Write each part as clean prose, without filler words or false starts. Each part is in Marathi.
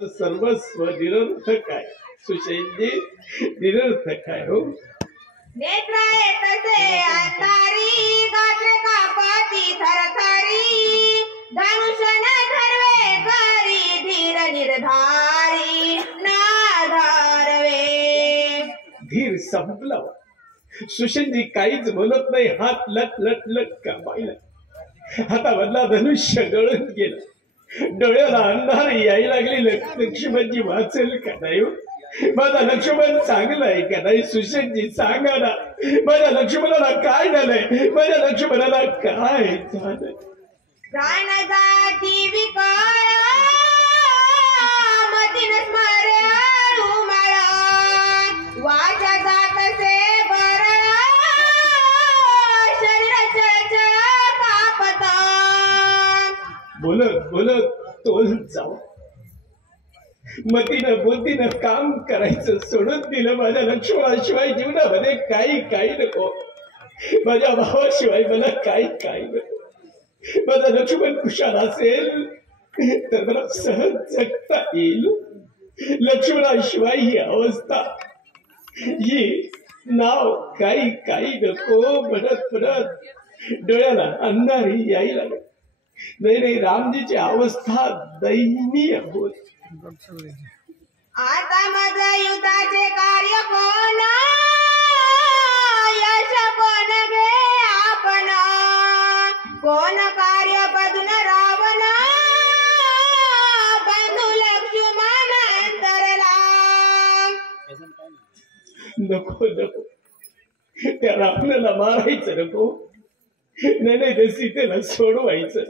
सर्वस्व निरर्थक आहे सुशेनजी, निरर्थक आहे हो। नेत्र तसे अंधारी गात्र कापती थरथरी धनुषण धरवे करी धीर निर्धारी ना धारवे। धीर संपला सुशेनजी काहीच बोलत नाही, हात लट लट लट कापायला, हातामधला धनुष्य गळून गेला, डोळ्याला अंधार यायला लागली। लक्ष्मणजी वाचेल का नाही? माझा लक्ष्मण चांगला आहे का नाही? सुशेनजी सांगा ना, माझ्या लक्ष्मणाला काय झालंय? माझ्या लक्ष्मणाला काय झालंय? प्राण जाती विकार मतीन स्मरण उमळा वाचा जातसे बरळा शरीराच्या कापता। बोलत बोलत तोल जाऊ, मतीनं बुद्धीनं काम करायचं सोडून दिलं। माझ्या लक्ष्मणाशिवाय जीवनामध्ये काही नको, माझ्या भावाशिवाय मला काही नको। माझा लक्ष्मण कुशाल असेल तर मला सहज जगता येईल। लक्ष्मणाशिवाय ही अवस्था, ही नाव काही नको म्हणत डोळ्याला अंधारी यायला लागली। नाही, रामजीची अवस्था दयनीय होत। आता माझं युद्धाचे कार्य कोण, यश कोण घे आपण, कोण कार्य बदून रावण बंधू लक्ष्मण अंतरला। नको त्या रावणाला मारायचं नको, नाही ते सीतेला सोडवायचं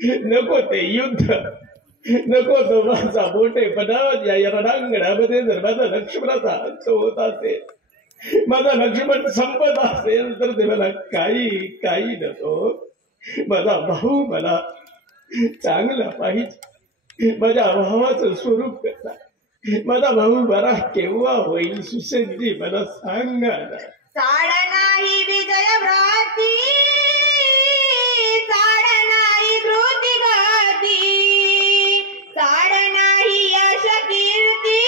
नको ते युद्ध नको। तो माझा मोठेपणा या रणांगणामध्ये जर माझा लक्ष्मणाचा अंत होत असेल, माझा लक्ष्मण संपत असेल तर ते मला काही नको। माझा भाऊ मला चांगला पाहिजे, माझ्या भावाचं स्वरूप कसा, माझा भाऊ बरा केव्हा होईल? सुशेनजी मला सांगा ना। चाड नाही विजय भ्राती, चाड नाही धृती गती, चाड नाही यश कीर्ती,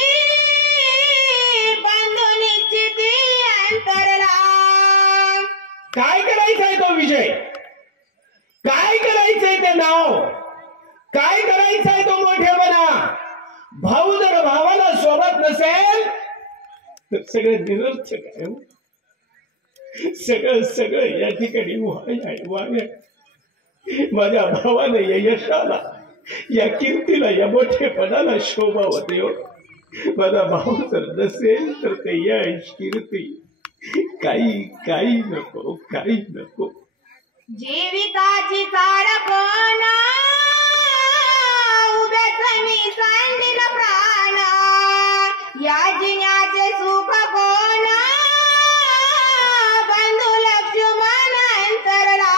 बंधू निश्चिती अंतरला। काय करायचंय तो विजय? काय करायचंय ते नाव? काय करायचंय तो मोठेपणा? भाऊ जर भावाला सोबत नसेल तर सगळं निरर्थक आहे। सगळं या ठिकाणी वाया। माझ्या भावाला या यशाला, या कीर्तीला, या मोठेपणाला शोभा होते हो। माझा भाऊ जर नसेल तर ते यश कीर्ती काही नको। जीविताची चाड कोण, उभ्याच मी सांडील प्राण, या जिन्याचे सुख कोण, बंधू लक्ष्मण अंतरला।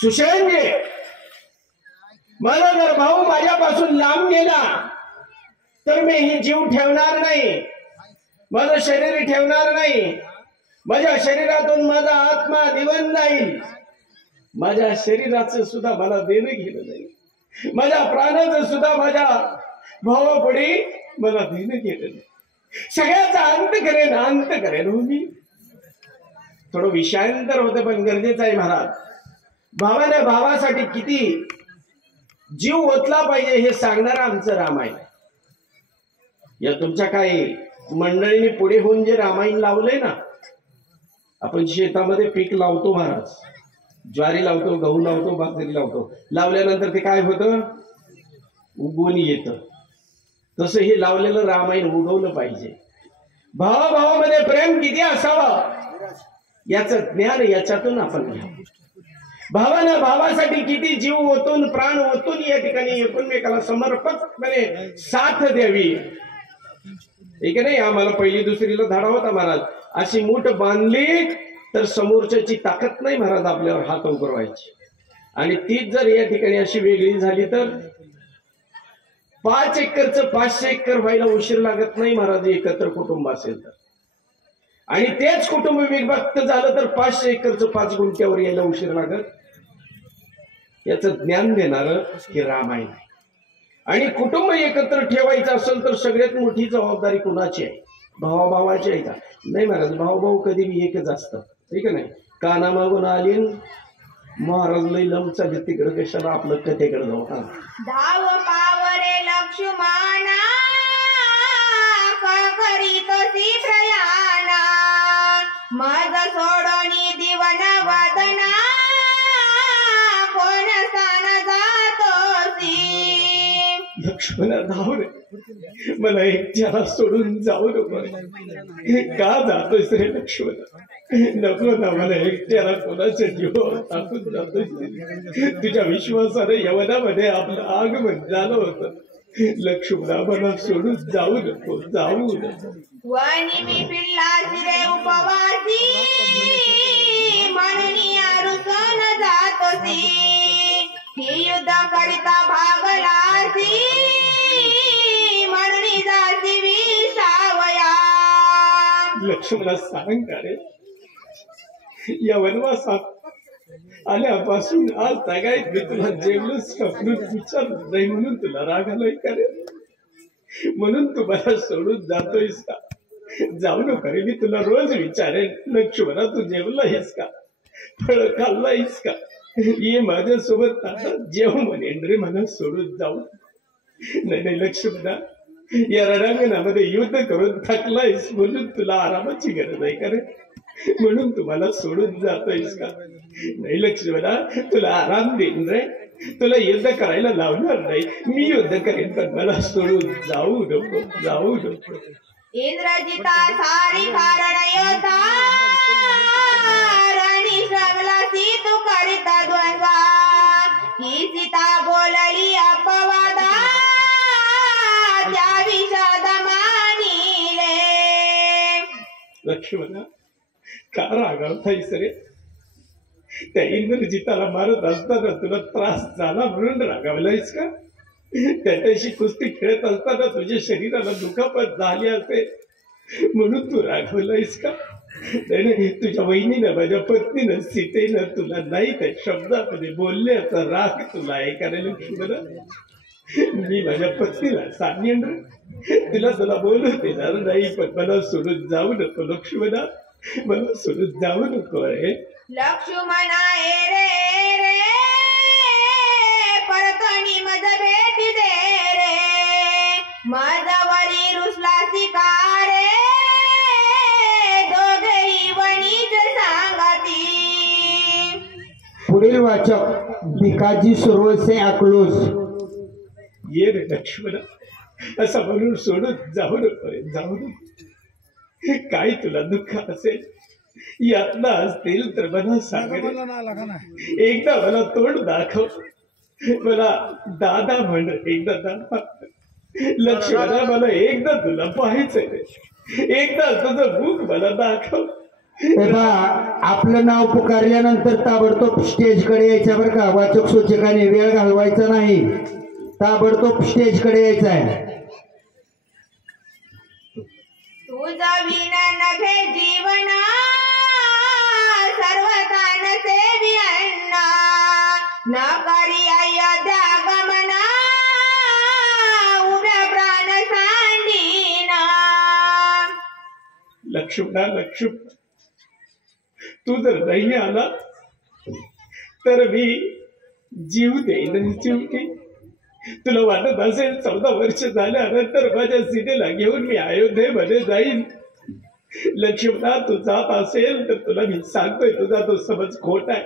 सुशेनजी, मला जर भाऊ माझ्यापासून लांब गेला तर मी ही जीव ठेवणार नाही, माझं शरीर ठेवणार नाही। माझ्या शरीरातून माझा आत्मा निवून जाईल। माझ्या शरीराचं सुद्धा मला देणं घेणं नाही, माझ्या प्राणाचं सुद्धा माझ्या भावापुढे मला देणं घेणं नाही। सगळ्याचा अंत करेन हो मी। थोडं विषयांतर होतं पण गरजेचं आहे महाराज। भावाने भावासाठी किती जीव ओतला पाहिजे हे सांगणारं आमचं रामायण। या तुमच्या काही मंडळीने पुढे होऊन जे रामायण लावलंय ना, आपण शेतामध्ये पीक लावतो महाराज, ज्वारी लावतो, गहू लावतो, बाजरी लावतो, लावल्यानंतर ते काय होतं? उगवून येतं। तसं हे लावलेलं रामायण उगवलं पाहिजे। भावाभावामध्ये प्रेम किती असावं याचं ज्ञान याच्यातून आपण घ्यावं। भावानं भावासाठी किती जीव ओतून, प्राण ओतून या ठिकाणी एकमेकाला समर्पकपणे साथ द्यावी। ठीक नाही? आम्हाला पहिली दुसरीला धाडा होता महाराज, अशी मूठ बांधली तर समोरच्याची ताकद नाही महाराज आपल्यावर हात उघडवायची, आणि तीच जर या ठिकाणी अशी वेगळी झाली तर 5 एकरचं 500 एकर व्हायला उशीर लागत नाही महाराज, एकत्र कुटुंब असेल तर। आणि तेच कुटुंब विभक्त झालं तर 500 एकरचं 5 गुंठ्यावर यायला उशीर लागत। याचं ज्ञान देणारं हे रामायण आहे। आणि कुटुंब एकत्र ठेवायचं असेल तर सगळ्यात मोठी जबाबदारी कुणाची आहे? भावाभावाची आहे का? नाही महाराज, भाऊ कधी बी एकच असतं, ठीक आहे. नाही काना मागून आली महाराज लई लम चालले तिकडे, कशाला आपलं कथेकडे जाऊ. हा धाव पावरे लक्ष्मणा करीतोसी प्रयाणा मज सोडोनी दिवन वदना कोण स्थान जातोसी. लक्ष्मणा धाव रे, मला एकट्याला सोडून जाऊ नको. का जातोयस रे लक्ष्मणा? नको ना, मला एकट्याला कोणाच्या जीवावर टाकून जातोय. तुझ्या विश्वासाने यवनामध्ये आपलं आगमन झालं होतं. लक्ष्मणा मला सोडून जाऊ नको, जाऊ नको. वनी मी पिल्लासी रे उपवासी म्हणून रुसून जातोसी. ही युद्ध करिता भागलासी म्हणून जाती विसावया. लक्ष्मणा सांग का रे, या वनवासात आल्यापासून आज जगायत मी तुला जेवलंच कपडून विचारलं नाही म्हणून तुला राग आलाय का रे? म्हणून तू मला सोडून जातोयस का? जाऊ नको रे, मी तुला रोज विचारेन, लक्ष्मणा तू जेवलायस का, फळ खाल्लायस का, ये माझ्यासोबत आता जेव म्हणेन रे, मला सोडून जाऊ. नाही लक्ष्मणा, या रणांगणामध्ये युद्ध करून थकलायस म्हणून तुला आरामाची गरज आहे का रे? म्हणून तुम्हाला सोडून जातोयस का? नाही लक्ष्मणा, तुला आराम देईन रे, तुला युद्ध करायला लावणार नाही, मी युद्ध करेन, पण मला सोडून जाऊ नको, जाऊ नको. इंद्रजिता सारी कारण योद्धा रणी सगलासी तू करिता द्वंद्वा. ही सीता बोलली अपवादा त्या विषाद मानिले. लक्ष्मणा, का रागावतायस रे? त्या इंद्रजिताला मारत असताना तुला त्रास झाला म्हणून रागावलायस का? त्याच्याशी कुस्ती खेळत असताना तुझ्या शरीराला दुखापत झाली असेल म्हणून तू रागावलायस का? नाही, तुझ्या वहिनीनं, माझ्या पत्नीनं, सीतेनं तुला नाही त्या शब्दामध्ये बोलल्याचा राग तुला आहे का रे लक्ष्मणा? मी माझ्या पत्नीला सांगेन रे, तुला बोलू देणार नाही, पण मला सोडून जाऊ नको लक्ष्मणा, मला सोडून जाऊ नको रे. लक्ष्मणा ए रे परतणी मज भेटी दे रे, मजवरी रुसलासी का रे, दोघेही वणीच सांगती. पुढील वाचक भिकाजी सुरवसे अकलूज. ये रे लक्ष्मणा, असं म्हणून सोडून जाऊ नको रे, जाऊ नको. काय तुला दुःख असेल, यातना असतील तर मला सांग रे. एकदा मला तोंड दाखव, मला दादा म्हण, एकदा दादा. लक्ष्मणा, मला एकदा तुला पाहायचंय रे, एकदा तुझं मुख मला दाखव. आपलं नाव पुकारल्यानंतर ताबडतोब स्टेजकडे यायचं बरं का. वाचक सूचकाने वेळ घालवायचा नाही, ताबडतोब स्टेजकडे यायचं आहे. तुझा विना नभे जीवना सर्वतान सेवी अण्णा, न करी अयोध्या गमना उभ्या प्राण सांडीना. लक्ष्मणा, तू जर नाही आला तर मी जीव देईन, जीव देईन. तुला वाटत असेल 14 वर्ष झाल्यानंतर माझ्या सीतेला घेऊन मी अयोध्येमध्ये जाईन. लक्ष्मणा, तू जात असेल तर तुला मी सांगतोय, तुझा तो समज खोटा आहे.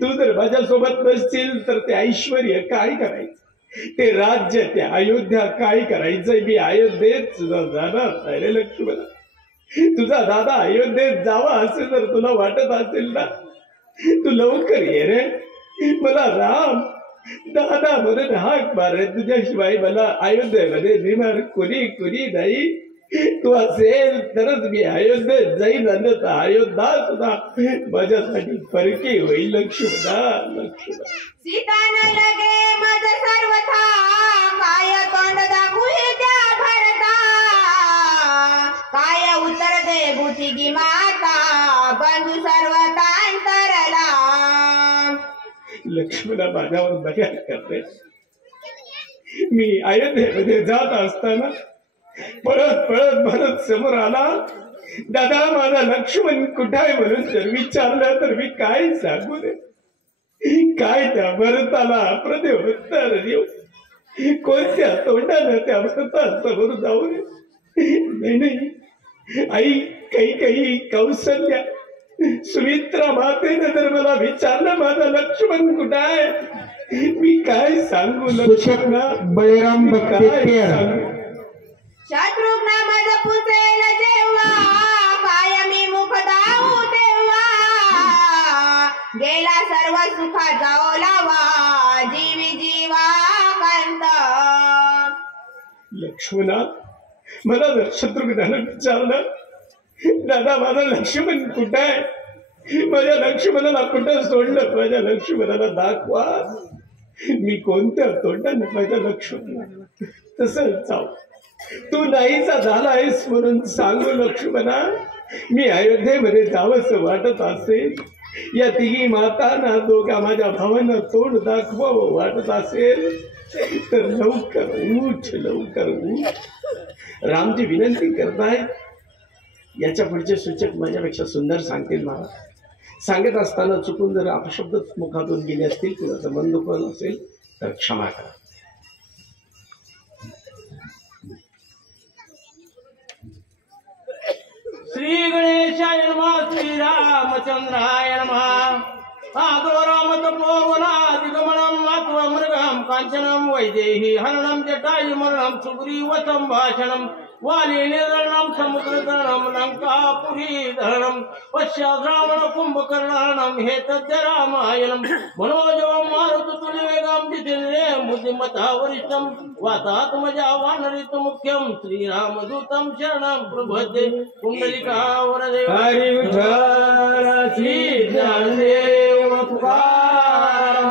तू जर माझ्यासोबत नसशील तर ते ऐश्वर्य काय करायचं, ते राज्य, ते अयोध्या काय करायचंय? मी अयोध्येत तुझा जाणार नाही रे लक्ष्मणा. तुझा दादा अयोध्येत जावा असेल तर तुला वाटत असेल ना, तू लवकर ये रे. मला राम दादा म्हणून हाक मार, तुझ्याशिवाय मला अयोध्येमध्ये नेणार कुणी नाही. तू असेल तरच मी अयोध्येत जाईन, अन्यथा अयोध्या सुद्धा माझ्यासाठी फरकी होईल लक्ष्मणा. सीतान लगे मज सर्वथा, काय तोंड दाखवू त्या भरता, काय उत्तर दे बुटिगी माता, बंधू सर्वतांतरला. लक्ष्मणा, माझ्यावर मजा करते. मी अयोध्येमध्ये जात असताना पळत पळत भरत समोर आला. दादा माझा लक्ष्मण कुठे आहे म्हणून जर विचारलं तर मी काय सांगू रे? काय त्या भरताला प्रदेव उत्तर देऊ? कोणत्या तोंडानं त्या भरतासमोर जाऊ रे? नाही आई काही कौशल्या सुमित्रा मातेने जर मला विचारलं माझा लक्ष्मण कुठं आहे, मी काय सांगू लक्ष्मणा? बळीराम भक्ती शत्रुघ्न मज पुसेल जेव्हा कायमी मुख दाऊ तेव्हा गेला सर्व सुखाचा ओलावा जीवी जीवा कंत. लक्ष्मणा मला जर शत्रुघ्नानं विचारलं दादा माझा लक्ष्मण कुठं आहे, माझ्या लक्ष्मणाला कुठं सोडलं, माझ्या लक्ष्मणाला दाखवा, मी कोणत्या तोंडाने माझ्या लक्ष्मणाला तसं जाऊ? तू नाहीचा झाला आहेस म्हणून सांगू लक्ष्मणा, मी अयोध्येमध्ये जावंसं वाटत असेल, या तिघी मातांना दोघा माझ्या भावांना तोंड दाखवावं वाटत असेल तर लवकर उठ, लवकर उठ. रामजी विनंती करताय. याच्या पुढचे सूचक माझ्यापेक्षा सुंदर सांगतील. मला सांगत असताना चुकून जर अपशब्द मुखातून गेले असतील, कुणाचं मन दुखवलं असेल तर क्षमा करा. श्री गणेशाय नमः. श्री रामचंद्राय नमः. आदो राम तपोवना दिगमनम मात्व मृगम कांचनम वैदेही हरणम जटायु मरणम सुग्रीवतम भाषणम वाली निर्णम समुद्रतरणम लंकापुरी धरणम पश्चात रावण कुंभकर्णहरणम हे तद्य रामायणम मनोजवम मारुततुल्यवेगम जितेन्द्रिय बुद्धिमता वरिष्ठम वातात्मजा वानरित मुख्यम श्रीरामदूतम शरणम प्रपद्ये कुंडलिका वरदे. हरी विठ्ठल श्री ज्ञानदेव तुकाराम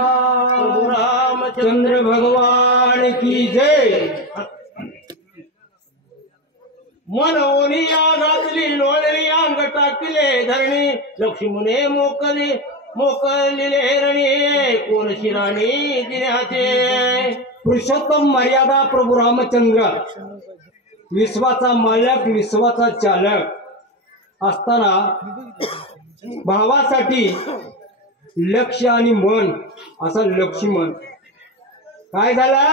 प्रभु रामचंद्र चंद्र भगवान की जय. मनोनी घातली लोळली अंग टाकले धरणी लक्ष्मणे मोकलिले रणी कोण शिराणी दिन्याचे. पुरुषोत्तम मर्यादा प्रभू रामचंद्र विश्वाचा मालक विश्वाचा चालक असताना भावासाठी लक्ष आणि मन असा लक्ष्मण काय झाला?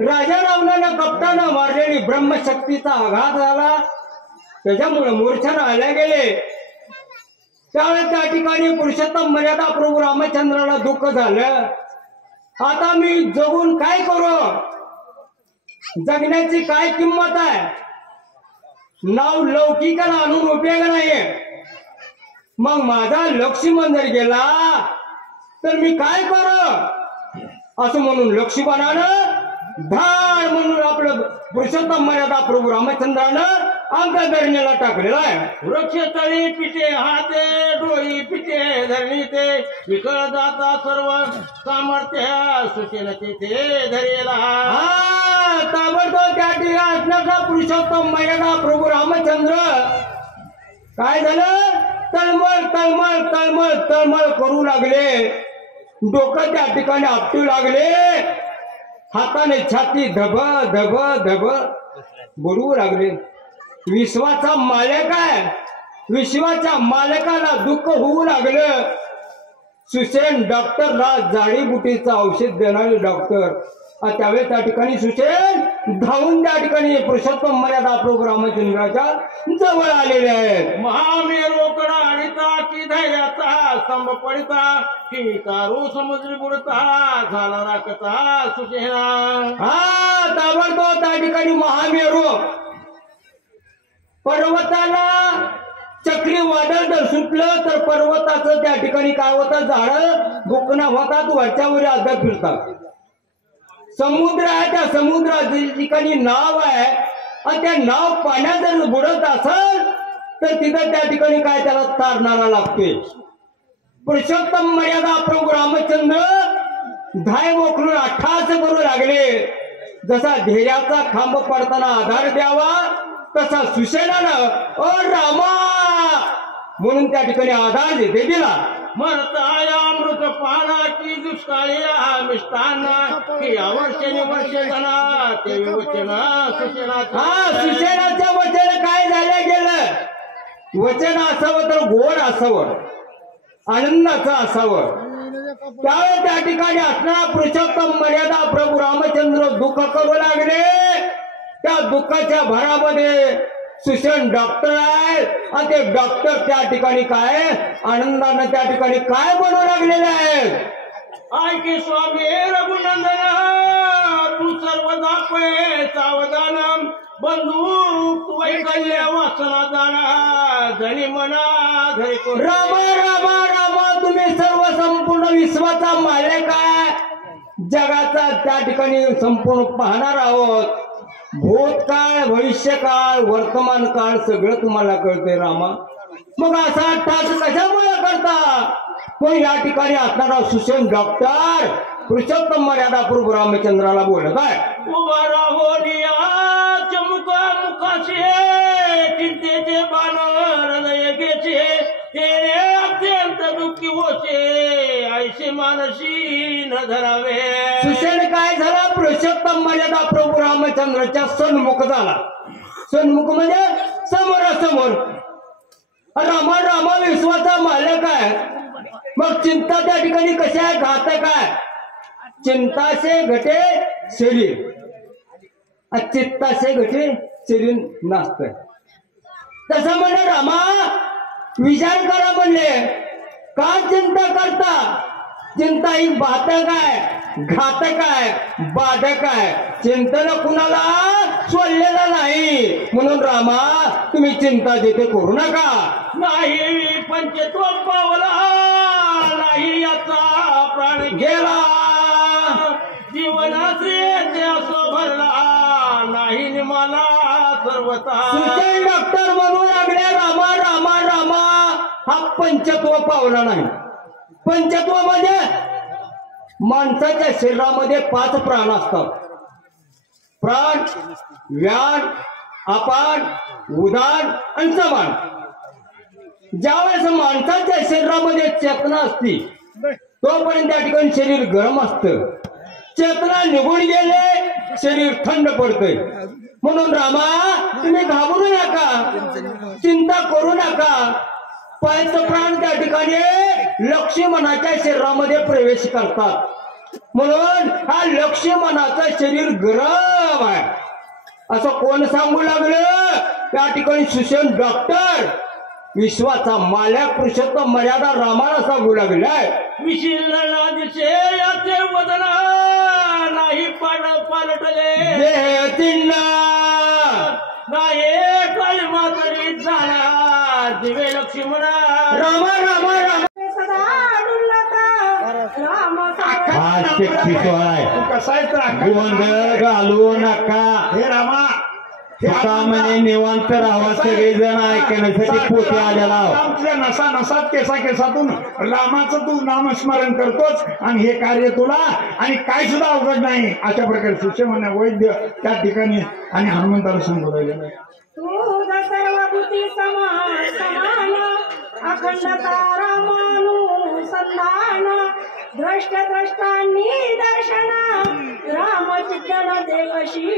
राजा रावणानं कपटानं मारलेली ब्रह्मशक्तीचा आघात झाला, त्याच्यामुळे मूर्छेनं आल्या गेले. त्यावेळेस त्या ठिकाणी पुरुषोत्तम मर्यादा प्रभू रामचंद्राला दुःख झालं. आता मी जगून काय करू? जगण्याची काय किंमत आहे? नाव लौकिकाला आणून उपयोग नाही. मग माझा लक्ष्मण जर गेला तर मी काय करू असं म्हणून लक्ष्मणानं धाड म्हणून आपलं पुरुषोत्तम मर्यादा प्रभू रामचंद्रानं अंगधरणीला टाकलेला आहे. वृक्ष तळी पिटे हाते डोळी पिटे धरणी ते विकळ जाता सर्व सामर्थ्य सुचेन तेथे धरेला. ताबडतोब त्या ठिकाणी असण्याचा पुरुषोत्तम मर्यादा प्रभू रामचंद्र काय झालं? तळमळ तळमळ तळमळ तळमळ करू लागले. डोकं त्या ठिकाणी आपटू लागले. हाताने छाती धब धब धब बुडवू लागले. विश्वाचा मालक आहे, विश्वाच्या मालकाला दुःख होऊ लागलं. सुसेन डॉक्टरला जाडीबुटीचं औषध देणारे डॉक्टर त्यावेळेस त्या ठिकाणी सुसेन धावून त्या ठिकाणी पुरुषोत्तम मर्यादा प्रभू रामचंद्राच्या जवळ आलेले आहेत. महामेरोकडा आणिता की धैर्याचा स्तंभ पडिता की कारू समुद्री बुडता झाला राखता सुसेना. ताबडतोब त्या ठिकाणी महामेरू पर्वताला चक्रीवादळ जर सुटलं तर पर्वताचं त्या ठिकाणी काय होतं? झाड दुखणं होतात, वरच्यावर आदर फिरतात. समुद्र आहे, त्या समुद्राच्या ठिकाणी नाव आहे आणि त्या नाव पाण्यात जर बुडत असेल तर तिथं त्या ठिकाणी काय त्याला तारणारा लागते. पुरुषोत्तम मर्यादा प्रभू रामचंद्र धाय मोकळून अट्टहास करू लागले. जसा धैर्याचा खांब पडताना आधार द्यावा तसा सुसेनानं ओ रामा म्हणून त्या ठिकाणी आधार दिला. मरताया अमृत पाना की दुष्काळीला मिष्टांना की वर्षाने वर्ष जाणार ते वचन सुशेनाचं. हा सुशेनाचं वचन काय झालं गेलं. वचन असावं तर गोड असावं, आनंदाचं असावं. त्यावेळेस त्या ठिकाणी असणारा पुरुषोत्तम मर्यादा प्रभू रामचंद्र दुःख करू लागले. त्या दुःखाच्या भरामध्ये सुशेन डॉक्टर आहे आणि ते डॉक्टर त्या ठिकाणी काय आनंदानं त्या ठिकाणी काय बनवू लागलेले आहेत. ऐके स्वामी रघुनंदन तू सर्वदा पै सावधान बंधू वैकल्य वासना जाणा धनी मना धरी रामा रामा रामा तुम्ही सर्व संपूर्ण विश्वाचा मालक आहे. जगाचा त्या ठिकाणी संपूर्ण पाहणार आहोत. भूतकाळ भविष्यकाळ वर्तमान काळ सगळं तुम्हाला कळते रामा. मग असा ठास कशामुळे करता. पण या ठिकाणी असणारा सुशेन डॉक्टर पुरुषोत्तम मर्यादा प्रभू रामचंद्राला बोलत आहे. उभा राहो मुखा मुखाचे चिंतेचे बाण हृदय घेचे तेरे अत्यंत दुःखी होचे ऐसे मानसी न धरावे. सुशेन काय झाला पुरुषोत्तम मर्यादा प्रभू रामचंद्राच्या सन्मुख झाला. सन्मुख म्हणजे समोरासमोर. रामा रामा विश्वाचा मालक आहे. मग चिंता त्या ठिकाणी कशी आहे घातक आहे. चिंता से घटे शरीर चित्ता से घटे शरीर नसत. तसं म्हणले रामा विचार करा म्हणले का चिंता करता. चिंता ही बाधक आहे घातक आहे बाधक आहे. चिंतन कुणाला सोडलेलं नाही. म्हणून रामा तुम्ही चिंता जिथे करू नका. नाही पंचत्व पावला नाही याचा प्राण गेला जीवनाचे असो भरला नाही मला सर्वता. सुशेन डॉक्टर म्हणू लागले रामा रामा रामा हा पंचत्व पावला नाही. पंचत्व म्हणजे माणसाच्या शरीरामध्ये 5 प्राण असतात. प्राण व्यान अपान उदान आणि समान. ज्यावेळेस माणसाच्या शरीरामध्ये चेतना असती तोपर्यंत त्या ठिकाणी शरीर गरम असतं. चेतना निघून गेले शरीर थंड पडतंय. म्हणून रामा तुम्ही घाबरू नका चिंता करू नका. 5 प्राण त्या ठिकाणी लक्ष्मणाच्या शरीरामध्ये प्रवेश करतात. म्हणून हा लक्ष्मणाचं शरीर गरम आहे असं कोण सांगू लागलं. त्या ठिकाणी सुशेन डॉक्टर विश्वाचा मालक पुरुषोत्तम मर्यादा रामाला सांगू लागलाय. विशीर्ण दिसे याचे वदन नाही पालटले देह चिन्ह नाही काळी मातरी झाला दिवे लक्ष्मणा. रामा रामा रामा सदा डुलता राम हा शिकवाय कसा आहे गोंधळ घालू नका. हे रामा तुका म्हणे निवांत राहावा. सगळेजण ऐकण्यासाठी पोटे आलेला आहोत. तुझ्या नसा नसात केसा केसातून रामाचं तू नामस्मरण करतोच आणि हे कार्य तुला आणि काय सुद्धा अवघड नाही. अशा प्रकारे सुशेन वैद्य त्या ठिकाणी आणि हनुमंताला सांगू राहिलेलं आहे. तुझ सर्वभूती समान अखंडता रामानु संधान द्रष्ट द्रष्टांनी दर्शन रामचित्तन देवशी.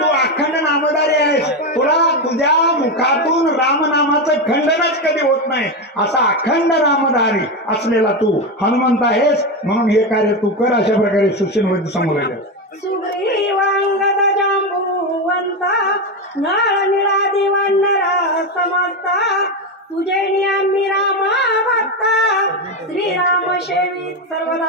तू अखंड नामधारी आहेस. तुला तुझ्या मुखातून रामनामाचं खंडनच कधी होत नाही. असा अखंड नामधारी असलेला तू हनुमंत आहेस. म्हणून हे कार्य तू कर. अशा प्रकारे सुशेन वैद्य समोर आले. सुग्रीवांगद जांबुवंता नळ निळा दिवण्णरा समजता तुझे नियमी रामा भक्ता श्रीराम सेवित सर्वदा.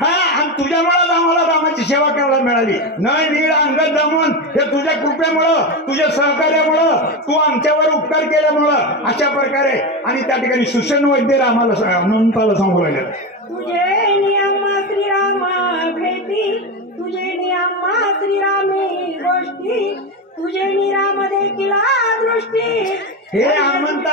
हा आणि तुझ्यामुळे आम्हाला रामाची सेवा करायला मिळाली. न नीळ अंगद जमून हे तुझ्या कृपेमुळं तुझ्या सहकार्यामुळं तू आमच्यावर उपकार केल्यामुळं अशा प्रकारे आणि त्या ठिकाणी सुशेन वैद्य रामाला हनुमंताला सांगू राहिले. तुझे नियम श्रीराम भेटी तुझे नियम श्रीरामी गोष्टी तुझे निराम देखील दृष्टी हे हनुमंता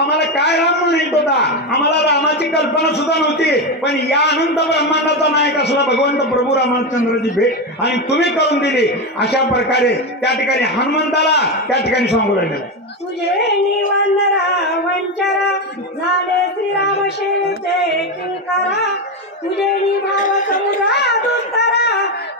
आम्हाला काय राम म्हणत होता, आम्हाला रामाची कल्पना सुद्धा नव्हती, पण या अनंत ब्रह्मांडाचा नायक असला भगवंत प्रभू रामचंद्राची भेट आणि तुम्ही करून दिली. अशा प्रकारे त्या ठिकाणी हनुमंताला त्या ठिकाणी सांगू राहिलेलं आहे. तुझे निवंदरा वंचरा झाले श्रीराम शेवेचे किंकरा, तुझे निभाव समुद्रात उतरा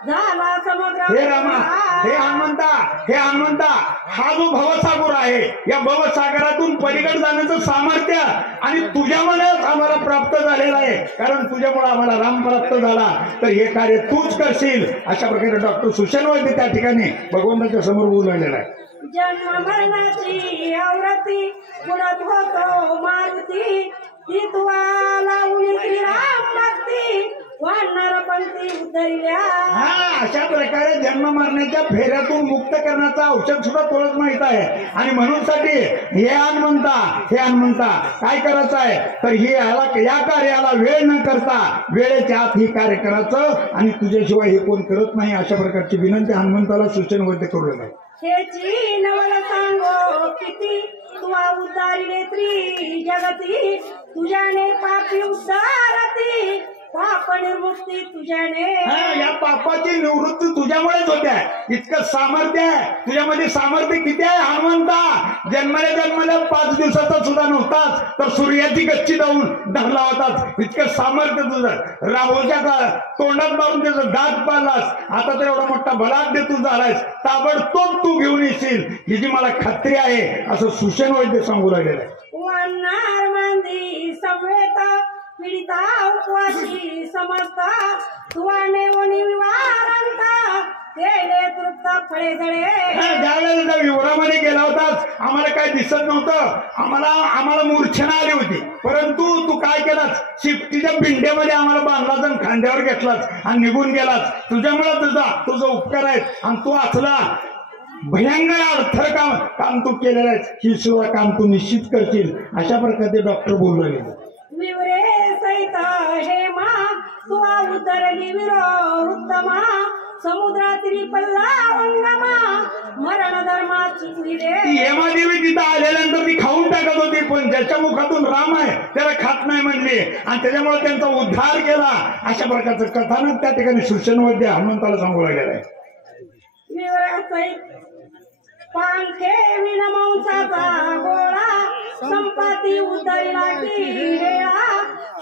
झाला समुद्र. हे रामा, हे हनुमंता हा जो भवसागर आहे, या भवसागरातून पलीकडे जाण्याचं सामर्थ्य आणि तुझ्यामुळेच आम्हाला प्राप्त झालेलं आहे. कारण तुझ्यामुळे आम्हाला राम प्राप्त झाला, तर हे कार्य तूच करशील. अशा प्रकारे डॉक्टर सुशन वैद्य त्या ठिकाणी भगवंताच्या समोर बोललेला आहे. जन्म मरणाची आवृत्ती पुरत होतो मारुती, ती तुला लावली श्रीराम भक्ती वाढणार पंक्ती उतरल्या. अशा प्रकारे जन्म मरण्याच्या फेऱ्यातून मुक्त करण्याचं औषध सुद्धा तुलाच माहित आहे. आणि म्हणून साठी हे हनुमंता काय करायचं आहे, तर या कार्याला वेळ न करता वेळेच्या आत हे कार्य करायचं आणि तुझ्याशिवाय हे कोण करत नाही. अशा प्रकारची विनंती हनुमंताला सूचन वैद्य करू आहे. हेची नवल सांगो किती तुवा उद्धारिले त्री जगती, तुझ्याने पापी उद्धारती पाप निर्मुक्ती तुझ्याने. या पापाची निवृत्ती तुझ्यामुळेच होते. इतकं सामर्थ्य आहे तुझ्यामध्ये. सामर्थ्य किती आहे हनुमंता, जन्मल्या 5 दिवसाचा सुद्धा नव्हताच, तर सूर्याची गच्ची जाऊन धरला होताच. इतकं सामर्थ्य तुझं. राहुलच्या तोंडात मारून त्याचं दात पाडलास, आता तर एवढा मोठा बलाढ्य तू झालायस, ताबडतोब तू घेऊन येशील ही जी मला खात्री आहे, असं सुशन वैद्य सांगू राहिलेलं आहे. वन्नार मांदी संवेता पीडिता उपवासी समजता, तुवाने वनी विवारांता केले तृप्त फळे जळे. ज्यावेळेला विवरामध्ये गेला होतास आम्हाला काय दिसत नव्हतं, आम्हाला मूर्छना आली होती, परंतु तू काय केलास, शिफ्टीच्या पिंड्यामध्ये आम्हाला बांधलाच आणि खांद्यावर घेतलास आणि निघून गेलास. तुझ्यामुळे तुझा उपकार आहे आणि तू असला भयंकर अडथळ काम तू केलेलं आहेस, ही सुद्धा काम तू निश्चित करशील. अशा प्रकारे डॉक्टर बोलू लागले. विवरे सहित हेमा तुवा उतरली विरो उत्तमा, समुद्रातील पल्ला वंगमा मरण धर्मा चुकविले. हेमादेवी तिथं आल्यानंतर ती खाऊन टाकत होती, पण ज्याच्या मुखातून राम आहे त्याला खात नाही म्हणली आणि त्याच्यामुळे त्यांचा उद्धार केला. अशा प्रकारचं कथानक त्या ठिकाणी सूचन वैद्य हनुमंताला सांगू लागलेलं आहे. विवरे सहित पांखे विनमंसाचा गोळा, संपत्ती उतरला की हेळा,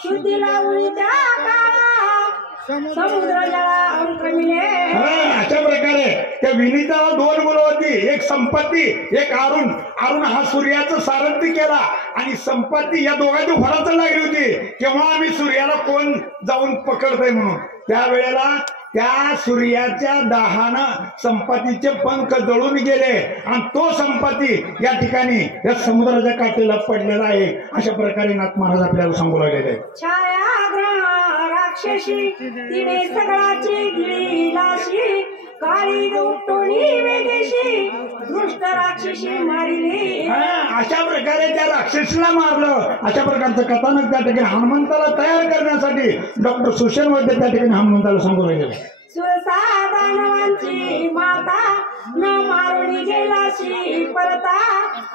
शुद्धीला उडीच्या काळा समुद्र जळा अंकमिले. अशा प्रकारे त्या विनीताला 2 मुलं होती, एक संपत्ती एक अरुण. हा सूर्याचं सारथी केला आणि संपत्ती या दोघांची फराच लागली होती. केव्हा आम्ही सूर्याला कोण जाऊन पकडतोय म्हणून त्यावेळेला त्या सूर्याच्या दाहानं संपत्तीचे पंख जळून गेले आणि तो संपत्ती या ठिकाणी या समुद्राच्या काठीला पडलेला आहे. अशा प्रकारे नाथ महाराज आपल्याला सांगू लागलेले आहे. छायाग्रह राक्षसी तिने सगळाची गिळी लाशी, काळी गौटोणी वेगेशी दृष्ट राक्षसी मारिली. अशा प्रकारे त्या राक्षसीला मारलं. अशा प्रकारचं कथानक त्या ठिकाणी हनुमंताला तयार करण्यासाठी डॉक्टर सुशन वैद्य त्या ठिकाणी हनुमंताला सांगू राहिले. सुरसा दानवांची माता न मारुणी गेलाशी परता,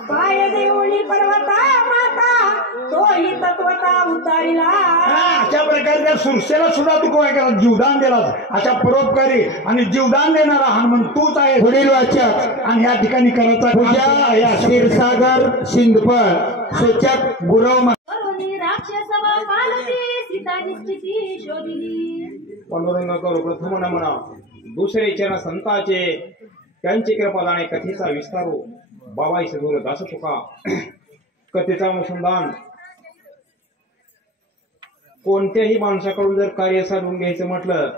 पाय देऊळी पर्वता माता तोही तत्वता उतारिला. अशा प्रकारे त्या सुरसेला सुद्धा तू काय केला, जीवदान दिलास. अशा परोपकारी आणि जीवदान देणारा हनुमंत तूच आहे. पुढील वाचक आणि या ठिकाणी करायचा पूजा क्षीरसागर सिंधफळ सूचक गुरव राक्षस सीताची स्थिती शोधली. पांडुरंग करो प्रथम नमना, दुसरे चरण संताचे त्यांची कृपादाने कथेचा विस्तारो. बाबाई सदूर दास तुका कथेचा अनुसंधान कोणत्याही माणसाकडून जर कार्य साधून घ्यायचं म्हटलं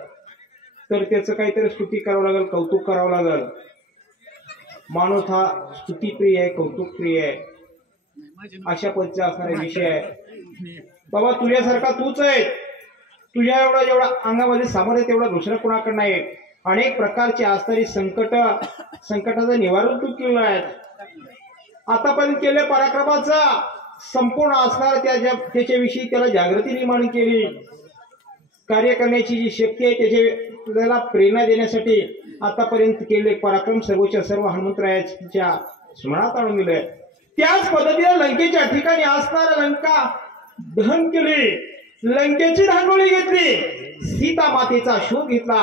तर त्याचं काहीतरी स्तुती करावं लागेल, कौतुक करावं लागेल. माणूस हा स्तुतीप्रिय आहे, कौतुकप्रिय आहे, अशा पद्धतीचा असणारा विषय आहे. बाबा तुझ्यासारखा तूच आहे, तुझ्या एवढा जेवढा अंगामध्ये सामर्थ्य तेवढा दुसऱ्या कुणाकडे नाही. अनेक प्रकारची असणारी संकटाचं निवारण तू केलं आहे. आतापर्यंत केले पराक्रमाचा संपूर्ण असणार त्याच्याविषयी त्याला जागृती निर्माण केली. कार्य करण्याची जी शक्ती आहे त्याला प्रेरणा देण्यासाठी आतापर्यंत केलेले पराक्रम सर्वोच्च सर्व हनुमंतरायाच्या स्मरणात आणून दिलंय. त्याच पद्धतीने लंकेच्या ठिकाणी असणारा लंका दहन केली, लंकेची धांडोळी घेतली, सीता मातेचा शोध घेतला.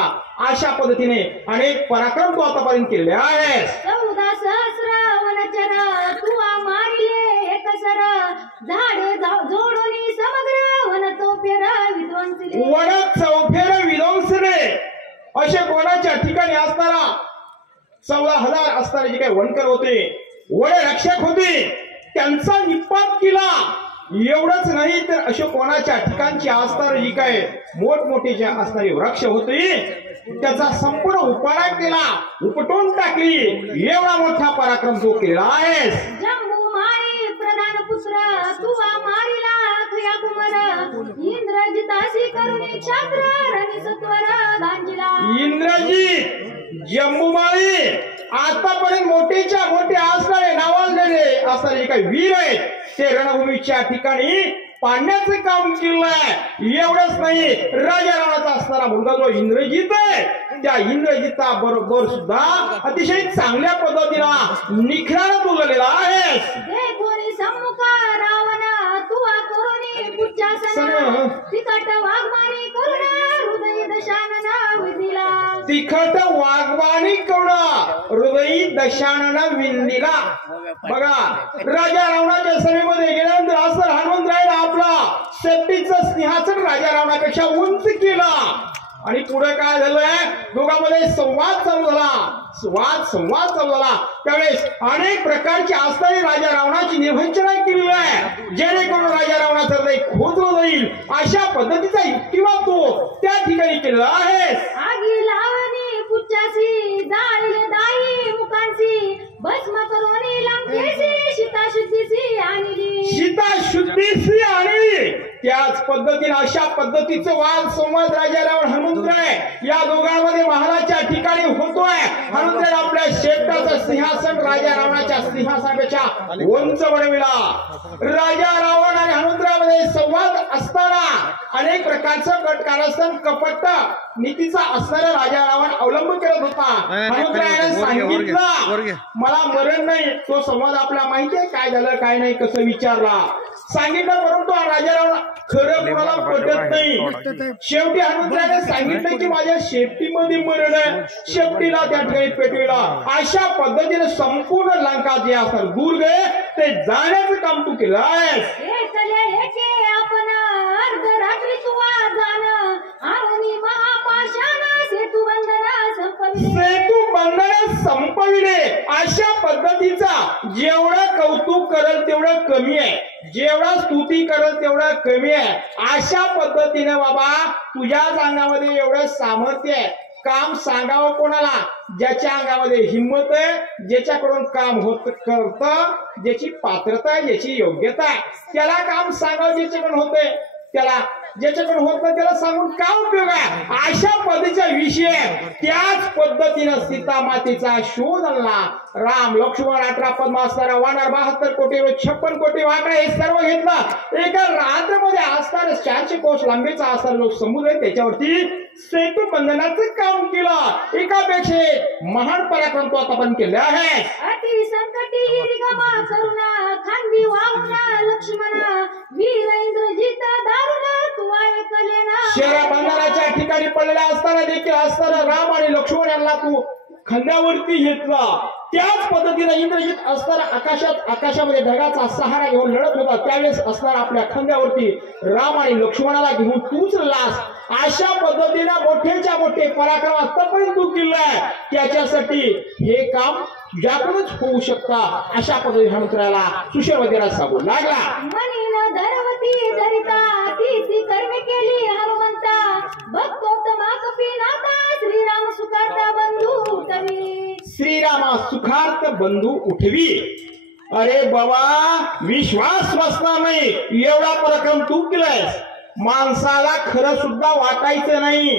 अशा पद्धतीने अनेक पराक्रम तू आतापर्यंत केले आहेस. 14 सहस्र वनचर तू मारिले एक सर झाडे जोडोनी समग्र वन चौफेर विध्वंसले. वन चौफेर विध्वंसले असे कोणाच्या ठिकाणी असणारा 14,000 असणारे जे काही वनकर होते, वन रक्षक होते, त्यांचा निपात केला. एवढंच नाही तर अशोकवनाच्या ठिकाणची असणारी जी काय मोठमोठे जे असणारे वृक्ष होते त्याचा संपूर्ण उपाडान केला, उपटून टाकली. एवढा मोठा पराक्रम तो केला आहेस. जम्बू मारी प्रधान पुत्र तू मारिला खया कुमार इंद्रजितासी करुणी क्षात्र रणी सत्वर गांजिला. इंद्रजित जम्बूमाळी आतापर्यंत मोठेच्या मोठे असणारे नावाजलेले असणारे काही वीर आहेत ते रणभूमीच्या ठिकाणी पाडण्याचं काम केलंय. एवढंच नाही, राजा रावणाचा असणारा मुलगा जो इंद्रजित आहे त्या इंद्रजिता बरोबर सुद्धा अतिशय चांगल्या पद्धतीला निखरानं बोललेला आहे. देखोनी सम्मुखा रावण तू करुणी पुच्छासन तिकट वाघमारी करुणा हृदय दशानन विधिला. तिखट वाघवाणी करुण हृदयी दशानन विंदिला. बघा, राजा रावणाच्या सभेमध्ये गेल्यानंतर असं हनुमंतरायाने आपला शेपटीचं सिंहासन राजा रावणापेक्षा उंच केला आणि पुढे काय झालंय, दोघांमध्ये संवाद चालू झाला. त्यावेळेस अनेक प्रकारची असणारी राजा रावणाची निर्वंचना केलेली आहे जेणेकरून राजा रावणाचं हृदय खोचलं जाईल. अशा पद्धतीचा युक्तिवाद तो त्या ठिकाणी केलेला आहे. आगी लावणी पुच्छासी जाळले दाई मुखांसी भस्म करोनी लंकेसी सीता शुद्धीसी आणली. सीता शुद्धीसी आणली. त्याच पद्धतीने अशा पद्धतीचे वाद संवाद राजा रावण हनुमंतराय या दोघांमध्ये महालाच्या ठिकाणी होतोय. हनुमंतराय आपल्या शेपटाचं सिंहासन राजा रावणाच्या सिंहासनापेक्षा उंच बनविला. राजा रावण आणि हनुमंतरामध्ये संवाद असताना अनेक प्रकारचं कटकारस्थान कपट नीतीचा असणारा राजा रावण अवलंब करत होता. हनुमंतरायाने सांगितलं मला मरण नाही. तो संवाद आपला माहिती आहे काय झालं काय नाही कसं विचारला सांगितलं, परंतु राजा रावण खरं कुणाला पटत नाही. शेवटी हनुमंतरायाने सांगितलं की माझ्या शेपटीमध्ये मरण आहे, शेपटीला त्या ठिकाणी पेटविला. अशा पद्धतीने संपूर्ण लंका जे असतात दुर्ग ते जाण्याचं काम तू केलं आहेस. आपण अर्धरात्री तुवा जाण आणि महापाशान सेतू बंधन संपविले. अशा पद्धतीचा जेवढं कौतुक करेल तेवढं कमी आहे, जेवढा स्तुती करेल तेवढं कमी आहे. अशा पद्धतीने बाबा तुझ्याच अंगामध्ये एवढं सामर्थ्य आहे. काम सांगावं कोणाला, ज्याच्या अंगामध्ये हिंमत आहे, ज्याच्याकडून काम होत करत, ज्याची पात्रता आहे, ज्याची योग्यता आहे त्याला काम सांगावं. ज्याच्याकडून होते त्याला, ज्याच्याकडून होत नाही त्याला सांगून काय उपयोग आहे. अशा पद्धतीचा विषय त्याच पद्धतीनं सीता मातेचा शोध आणला. राम लक्ष्मण 18 पद्म असणारा वानर 72 कोटी 56 कोटी वाकडा हे सर्व घेतलं. एका रात्रमध्ये असणारा 400 कोस लांबीचा असणारा जो समुद्र आहे त्याच्यावरती सेतू बंधनाचं काम केलं. एकापेक्षा महान पराक्रम तो आता पण केले आहे. अति संकटी रिगमा करुणा खांदी वावना लक्ष्मण वीर इंद्रजित दारुण तुवा ऐकलेना. शेरा बंधनाच्या ठिकाणी पडलेला असताना देखील असताना राम आणि लक्ष्मण यांना तू खांद्यावरती घेतला. त्याच पद्धतीने इंद्रजित असताना आकाशामध्ये ढगाचा सहारा घेऊन लढत होता त्यावेळेस असणारा आपल्या खांद्यावरती राम आणि लक्ष्मणाला घेऊन तूच लास. अशा पद्धतीने मोठेच्या मोठे पराक्रम आतापर्यंत तू केलाय. त्याच्यासाठी हे काम तुझ्याकडूनच होऊ शकता. अशा पद्धतीने हनुमंतरायाला सुशेवतीला सांगू लागला. मनीन धरवती धरिता ती कर्मे केली हनुमंता भक्तोत्तमा कपिनाथा श्रीराम सुखार्थ बंधू उठवी. श्रीरामा सुखार्थ बंधू उठवी. अरे बाबा विश्वास बसणार नाही एवढा पराक्रम तू केलायस. माणसाला खरं सुद्धा वाटायचं नाही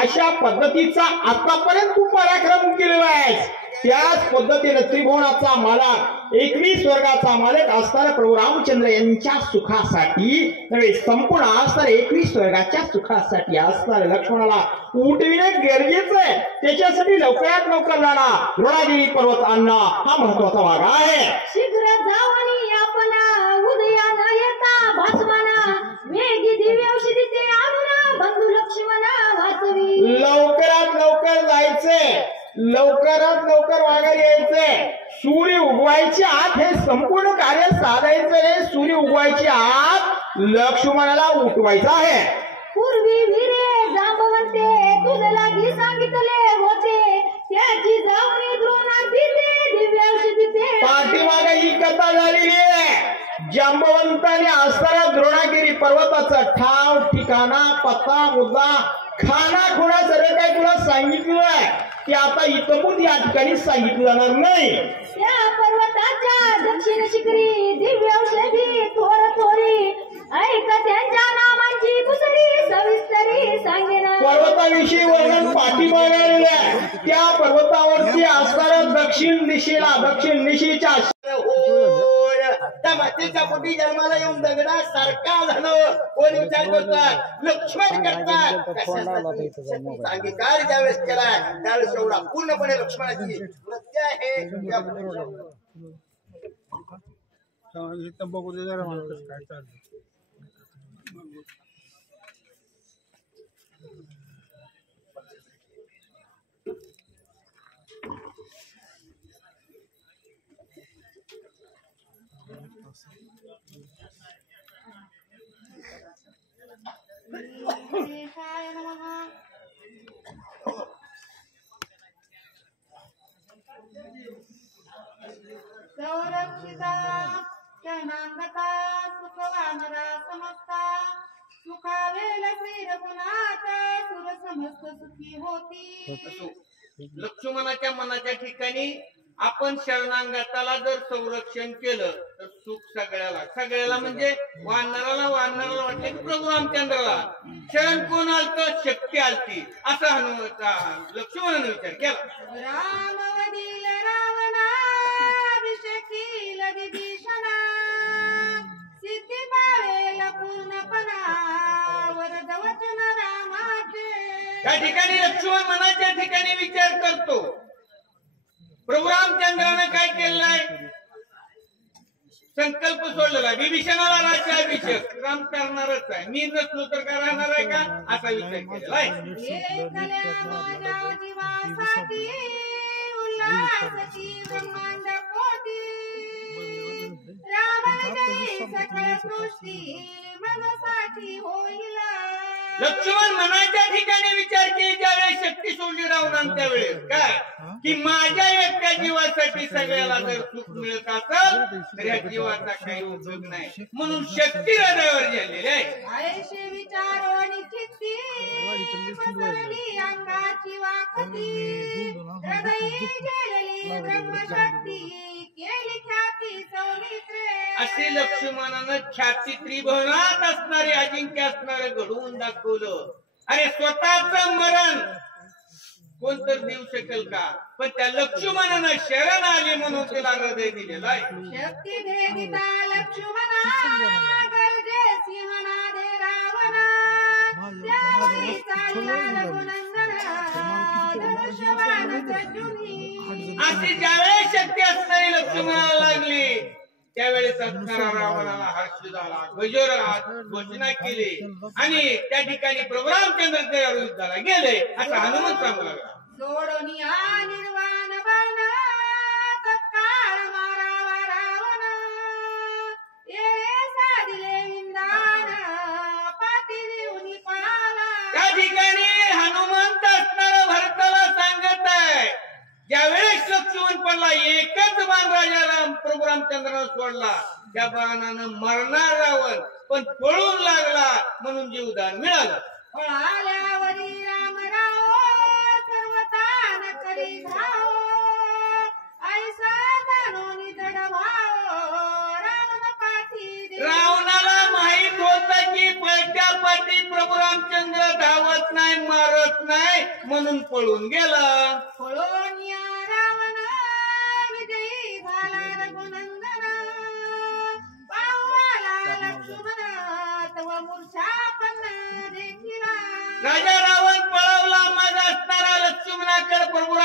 अशा पद्धतीचा आतापर्यंत तू पराक्रम केलेला आहेस. त्याच पद्धतीने त्रिभुवनाचा मालक 21 वर्गाचा मालक असणारा प्रभू रामचंद्र यांच्या सुखासाठी संपूर्ण असणाऱ्या 21 वर्गाच्या सुखासाठी असणाऱ्या लक्ष्मणाला उठविणे गरजेचं आहे. त्याच्यासाठी लवकरात लवकर जाणा द्रोणागिरी पर्वत आणणं हा महत्वाचा भाग आहे. शीघ्र जावणी आपण उदया न येता भासमाना वेगी दिव्य औषधीचे आणून बंधू लक्ष्मण वाचवी. लवकरात लवकर जायचंय, लवकरात लवकर माघारी यायचंय. सूर्य उगवायच्या आत हे संपूर्ण कार्य साधायचंय. सूर्य उगवायच्या आत लक्ष्मणाला उठवायचं आहे. पूर्वी वीरे जांबवंते तुझ लागी सांगितले होते त्याची जावणी द्रोणार्थी दिव्य औषधीचे. पाठीमागे ही कथा झालेली आहे. जांबवंताने असणारा द्रोणागिरी पर्वताचा ठाव ठिकाणा पत्ता मुद्दा खाना खुणा सर्व काही तुला सांगितलं आहे. ते आता इथं या ठिकाणी सांगितलं जाणार नाही. त्या पर्वताच्या दक्षिण शिखरी दिव्य औषधी थोर थोरी ऐक त्यांच्या नामांची दुसरी सविस्तरी सांगेन. पर्वताविषयी वर्णन पाठीमागे आलेलं आहे. त्या पर्वतावरती असणारा दक्षिण दिशेच्या त्या मातेच्या पोटी जन्माला येऊन दगडा सारखा झालं. कोण विचार करतात लक्ष्मण करतात अंगीकार ज्यावेळेस केलाय त्यावेळेस एवढा पूर्णपणे लक्ष्मणाची वृत्ती आहे. बघू दे जरा मला काय चाललं. संरक्षिता क्षणांगता सुखवानरा समस्ता सुखावेल श्री रघुनाथ सुर समस्त सुखी होती. लक्ष्मणाच्या मनाच्या ठिकाणी आपण शरणांगताला जर संरक्षण केलं तर सुख सगळ्याला म्हणजे वानराला वाटले प्रभू रामचंद्राला शरण कोण आलत शक्ती आलती असा लक्ष्मणाने विचार केला. राम वदील रावणा विषकील विभीषणा सिद्धी पावेल पूर्णपणा वरद वचन रामाचे. त्या ठिकाणी लक्ष्मण मनाच्या ठिकाणी विचार करतो. प्रभू रामचंद्राने काय केलंय संकल्प सोडलेला विभीषणाला राज्याभिषेक राम करणारच आहे. मी नसलो तर काय राहणार आहे का असा विचार केलेला आहे. उल्हासाची ब्रह्मांड कोटी रावण सकळ सृष्टी मनसाठी होईल. लक्ष्मण मनाच्या ठिकाणी विचार केली ज्यावेळेस शक्ती सोडली रावणान त्यावेळेस काय की माझ्या एकट्या जीवासाठी सगळ्याला जर सुख मिळत असेल तर या जीवाचा काही उपयोग नाही म्हणून शक्ती हृदयावर झालेली आहे. आयशे विचारोनी चित्ती बसवली अंगाची वाकती हृदयी गेलेली ब्रह्मशक्ती केली ख्याती सौमित्रे. असे लक्ष्मणानं ख्याती त्रिभुवनात असणारे अजिंक्य असणारे घडवून दाखवलं. अरे स्वतःच मरण कोणतर देऊ शकेल का पण त्या लक्ष्मणानं शरण आली म्हणून त्याला हृदय दिलेलं आहे. शक्ती भेदिता लक्ष्मणा गरजे सिंहना दे रावणा त्यावेळी चालला रघुनंदना धनुष्यबाण सजुनी. अशी ज्यावेळेस शक्ती असणारी लक्ष्मणाला लागली त्यावेळेस असणारा रावणाला हर्ष झाला घोषणा केली आणि त्या ठिकाणी प्रभू रामचंद्र त्या युद्धाला गेले असा हनुमान सांगू लागला. सोडून या निर्वाण बाण तत्काळ मारावा रावण ये साधिले विंदान पाठी देऊन पळाला. त्या ठिकाणी हनुमंत असणारा भरताला सांगत आहे ज्यावेळेस लक्ष्मण पडला एकच बाण राजाला प्रभू रामचंद्रानं सोडला त्या बाणानं मरणार रावण पण पळून लागला म्हणून जीवदान मिळालं. पळाल्यावरी रामराव सर्वतान करी घाव ऐसा जाणून दड भाव रावण पाठी. रावणाला माहित होत की पलट्या पाठी प्रभू रामचंद्र धावत नाही मारत नाही म्हणून पळून गेला. पळून या रावण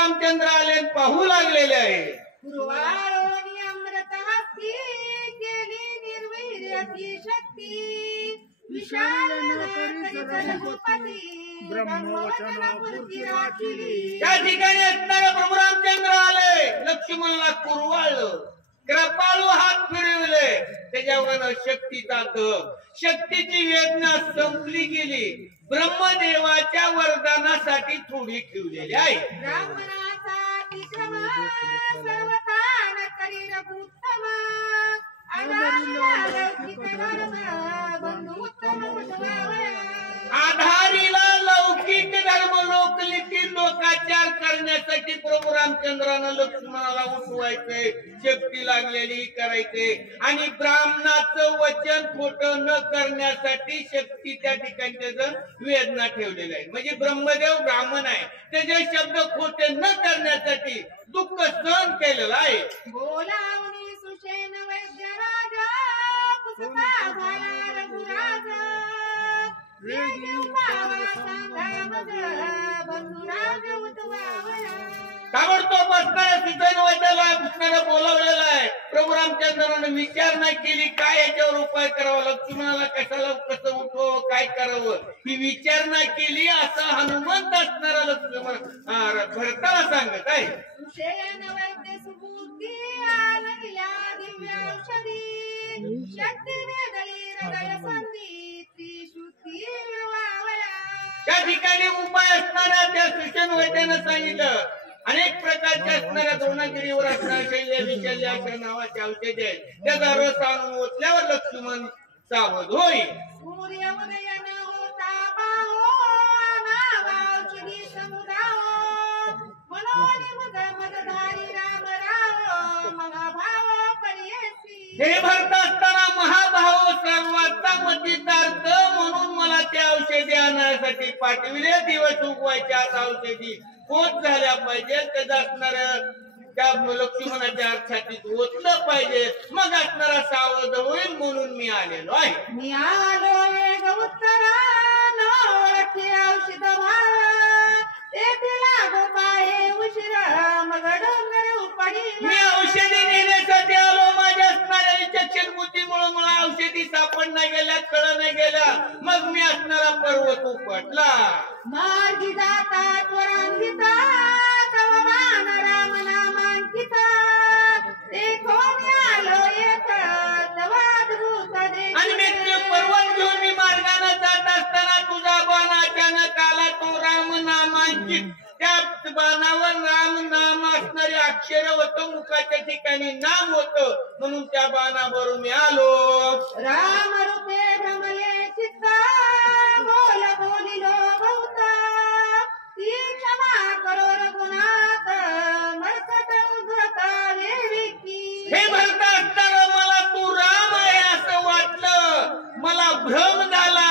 रामचंद्र आले आणि पाहू लागलेले आहे. पूर्वाळोनी अमृत हस्ती केली निर्वीर्याची शक्ती विशाल ब्रह्मवचनापूर्ती राखिली. त्या ठिकाणी असणारे प्रभू रामचंद्र आले, लक्ष्मणला कुरवाळलं, कृपाळू हात फिरवले, त्याच्यावर शक्तीचा धग, शक्तीची वेदना संपली गेली. ब्रह्मदेवाच्या वरदानासाठी थोडी ठेवलेली आहे. ब्राह्मणाचा तिक्रम सर्वतान करी रघुत्तम लौकिक धर्म बंधु उत्तम आधारीला लौकिक धर्म लोकाचार करण्यासाठी प्रभू रामचंद्रानं लक्ष्मणाला उठवायचंय, शक्ती लागलेली करायचे, आणि ब्राह्मणाचं वचन खोटं न करण्यासाठी शक्ती त्या ठिकाणी त्याचं वेदना ठेवलेलं आहे. म्हणजे ब्रह्मदेव ब्राह्मण आहे, त्याचे शब्द खोटे न करण्यासाठी दुःख सहन केलेलं आहे. बोलावणी सुषेण वैद्य राजा पुसता झाला रघुराजा ताबडतोब असणाऱ्या सीतांवरला कृष्णाला बोलावलेला आहे. प्रभू रामचंद्राने विचार नाही केली काय याच्यावर उपाय करावा, लक्ष्मणाला कशाला कसं उठवावं, काय करावं, ही विचार नाही केली. असं हनुमंत असणारा लक्ष्मण भरताला सांगत आहे. सुषेण वैद्य सुबुद्धी आलगिल्या दिव्य औषधी शक्ती वेदळी हृदय संधी त्या ठिकाणी उपाय असणाऱ्या त्या सुषेण वैद्यानं सांगितलं, अनेक प्रकारच्या असणाऱ्या द्रोणागिरीवर असणाऱ्या शैल्य विशल्य अशा नावाचे औषध आहेत, त्याचा रस आणून ओतल्यावर लक्ष्मण सावध होईल. सूर्य उदय न होता पाहो नाव औषधी समुदाव मनोनी मुद मदधारी राम राव महाभाव परियसी. हे भरत असताना महाभाव सर्वांचा मतितार्थ म्हणून मला त्या औषधी आणण्यासाठी पाठविले. दिवस उगवायच्या आज औषधी पोच झाल्या पाहिजे, त्याचा असणार त्या लक्ष्मणाच्या छातीत ओतलं पाहिजे, मग असणारा सावध होईल म्हणून मी आलेलो आहे. मी आलो एक उत्तरा नवळखे औषध भार तेथे लागो पाये उशिरा मग डोंगर उपडी. मी औषधी नेण्यासाठी आलो, माझ्या असणाऱ्या विचक्षण बुद्धीमुळे मला औषधी सापड नाही गेल्या, कळ नाही गेल्या, मग मी असणारा पर्वत उपटला. मार्गी जाता त्वरान्विता तव मान राम नामांकिता ते कोणी आलो एक तवाद्भुत आणि मी ते पर्वत घेऊन मी मार्गाने जात असताना तुझा बाण अचानक आला, तो राम नामांकित, त्या बाणावर राम नाम असणारे अक्षर होतं, मुखाच्या ठिकाणी नाम होतं, म्हणून त्या बाणावर मी आलो. राम रूपे भ्रमले चित्ता बोल बोलिलो बहुता ती क्षमा करो रघुनाथ मरकट उद्धता वेळी. हे भरत असताना मला तू राम आहे असं वाटलं, मला भ्रम झाला,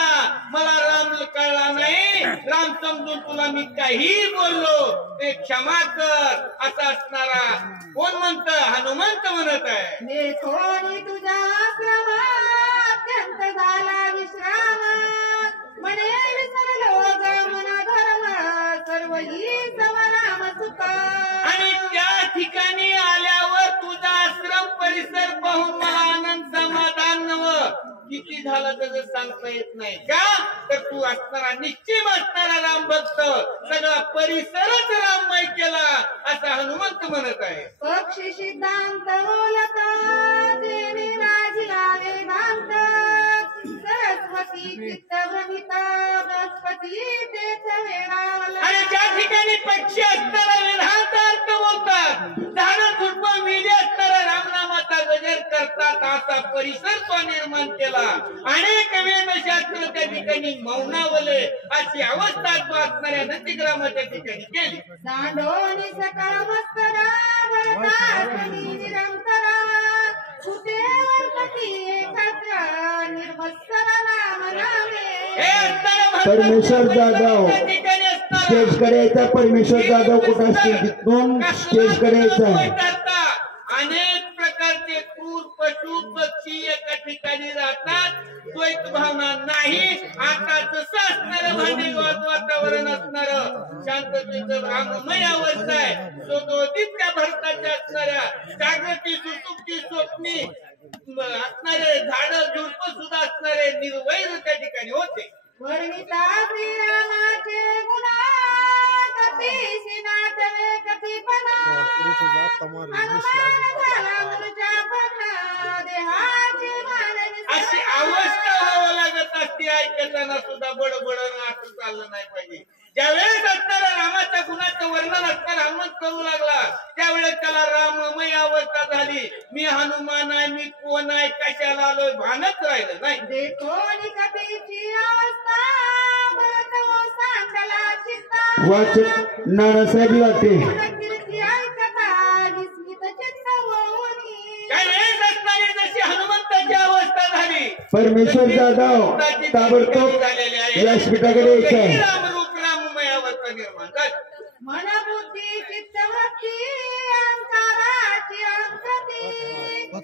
मला राम कळला नाही, राम समजून तुला मी काही बोललो ते क्षमा कर असं असणारा कोण म्हणत? हनुमंत म्हणत आहे. देखोनी तुझा आश्रम अत्यंत झाला विश्राम म्हणेल सरलो मना धर्म सर्व ही समराम सुख. आणि त्या ठिकाणी आल्यावर तुझा आश्रम परिसर पाहून मला आनंद समाधान नवं किती झालं त्याचं सांगता येत नाही का, तर तू असणारा निश्चिम असणारा राम भक्त, सगळा परिसरच राममय केला असं हनुमंत म्हणत आहे. पक्षी सिद्धांत बोलता देवी राजीला वेदांत सरस्वती चित्त भ्रमिता बृहस्पती तेथ वेळावला. आणि ज्या ठिकाणी पक्षी असणारा वेदांत अर्थ बोलतात, झाडं झुडपं वेली असणारा रामनामाचा गजर करतात, असा परिसर तो निर्माण केला. अनेक वेदशास्त्र त्या ठिकाणी मौनावले, अशी अवस्था तो असणाऱ्या नंदीग्रामाच्या ठिकाणी केली. दांडोनी सकाळ मस्तरा भरता निरंतरा कुठे एकत्र निर्मत्सर नाम नामे. हे असणारा परमेश्वर जाधव त्या ठिकाणी असणारा स्टेज कडे यायचा. परमेश्वर जाधव कुठं असतील तिथून स्टेज कडे यायचा. अनेक प्रकारचे क्रूर पशु पक्षी ती एका ठिकाणी राहतात. द्वैत भावना नाही. आता जसं असणारं भांडीवाद वातावरण असणारं शांततेचं राममय अवस्था आहे. शोधोदित त्या भारताच्या असणाऱ्या जागृती सुसुप्ती स्वप्नी असणारे झाड झुडप सुद्धा असणारे निर्वैर त्या ठिकाणी होते. वर्णिता श्रीरामाचे गुणा कथीशी नाटवे कथीपणा हनुमान झाला मुलच्या पण देहाची मानवी अशी अवस्था व्हावं लागत असते. ऐकताना सुद्धा बडबडणं असं चाललं नाही पाहिजे. ज्यावेळेस असणारा रामाच्या गुणाचं वर्णन असणारा हनुमंत करू लागला त्यावेळेस त्याला राममय अवस्था झाली. मी हनुमान आहे, मी कोण आहे, कशाला आलोय भानच राहिलं नाही. देखोनी कथीची अवस्था भरत व सांडला चित्ता वाच नानासाहेब वाटे कीर्ती ऐकता विस्मित चित्त होऊनी त्यावेळेस असणारी जशी हनुमंताची अवस्था झाली परमेश्वर जाधव ताबडतोब व्यासपीठाकडे यायचं आहे. रामरूप राममय अवस्था निर्माण झाली. मन बुद्धी चित्तवृत्ती अहंकाराची अंकती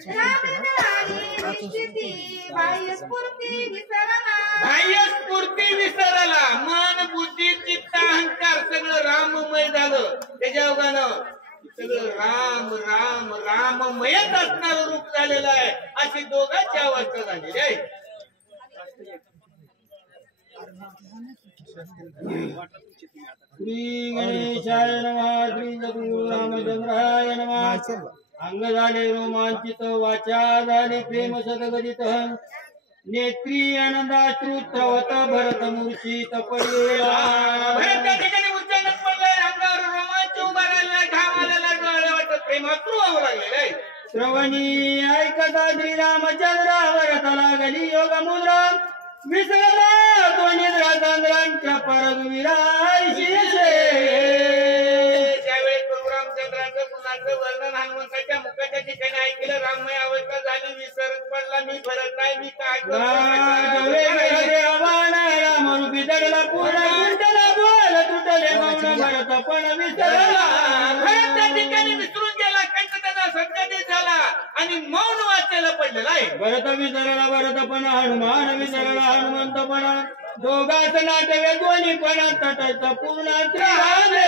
रामनारी निश्चिती बाह्य स्फूर्ती विसरला बाह्य स्फूर्ती विसरला. मन बुद्धी चित्त अहंकार सगळं राममय झालं. त्याच्या अवघानं सगळं राम राम राममयच असणारं रूप झालेलं आहे. अशी दोघांची अवस्था झालेली आहे. श्री गणेशाय नमः. श्री जगद्गुरु रामचंद्राय नमः. अंग झाले रोमांचित, वाचा झाली प्रेम सदगदित, नेत्री आनंदाश्रू स्रवत भरत मूर्छित पडलेला. भरत त्या ठिकाणी उच्चांगात पडलाय. अंगावर रोमांच उभा राहिला, घाम आलेला, डोळे वाटत प्रेमातृ व्हावं लागलेलं आहे. श्रवणी ऐकता श्रीरामचंद्र भरत लागली योग मुद्रा, विसरला तो निद्रा चंद्रांच्या परगविरायशी. त्यावेळेस प्रभू रामचंद्राचं गुणाचं वर्णन हनुमंताच्या मुखाच्या ठिकाणी ऐकलं. राममय अवस्था झाली. विसरत पडला. मी भरत आहे, मी काय रामरूपी दडला पूर्ण गुंडला बोल तुटले मौन भरत पण विसरला. भरत त्या ठिकाणी विसरून गेला. कंठ त्याचा संकटित झाला आणि मौन वाचायला पडलेला आहे. भरत विसरला भरतपणा, हनुमान विसरला हनुमंतपणा. दोघात नाटवे दोन्ही पण तटस्थ पूर्ण राहिले.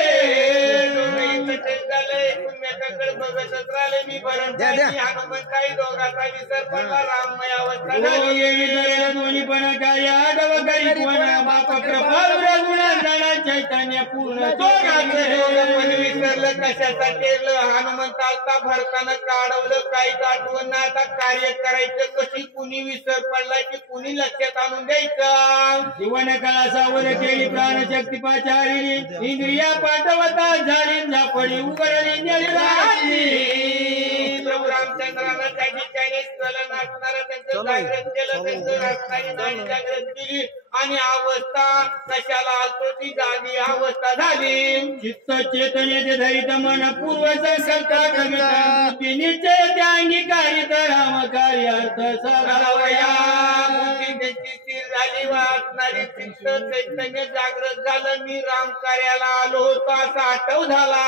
एकमेकांकडे बघतच राहिले. मी भरत आहे, मी हनुमंत आहे. दोघांचा विसर पडला. राममय अवस्था झाली. दोन्ही पण काय आडव करी कोण बाप कृपा गुणा चैतन्य पूर्ण दोघांचं विसरलं. कशासाठी हनुमंत आलता भरताना काढवलं. काहीच आठवण नाही. आता कार्य करायचं कशी, कुणी विसर पडला की कुणी लक्षात आणून द्यायचं. जीवन कला सावर केली प्राणशक्ती पाचारिणी, इंद्रिया पाठवता झाली झापडी उघडली निळी. प्रभू रामचंद्रानं त्या ठिकाणी चलन असणारं त्यांचं जागृत केलं. त्यांचं राजधानी नाडी जागृत केली आणि अवस्था कशाला आलतो ती जागी अवस्था झाली. चित्त चेतनेचे धरित मन पूर्व संकल्प बुद्धी निश्चय त्या अंगीकारित राम कार्यार्थ सगळवया बुद्धी त्यांची स्थिर झाली. वाचणारी चित्त चैतन्य जागृत झालं. मी राम कार्याला आलो होतो असा आठव झाला.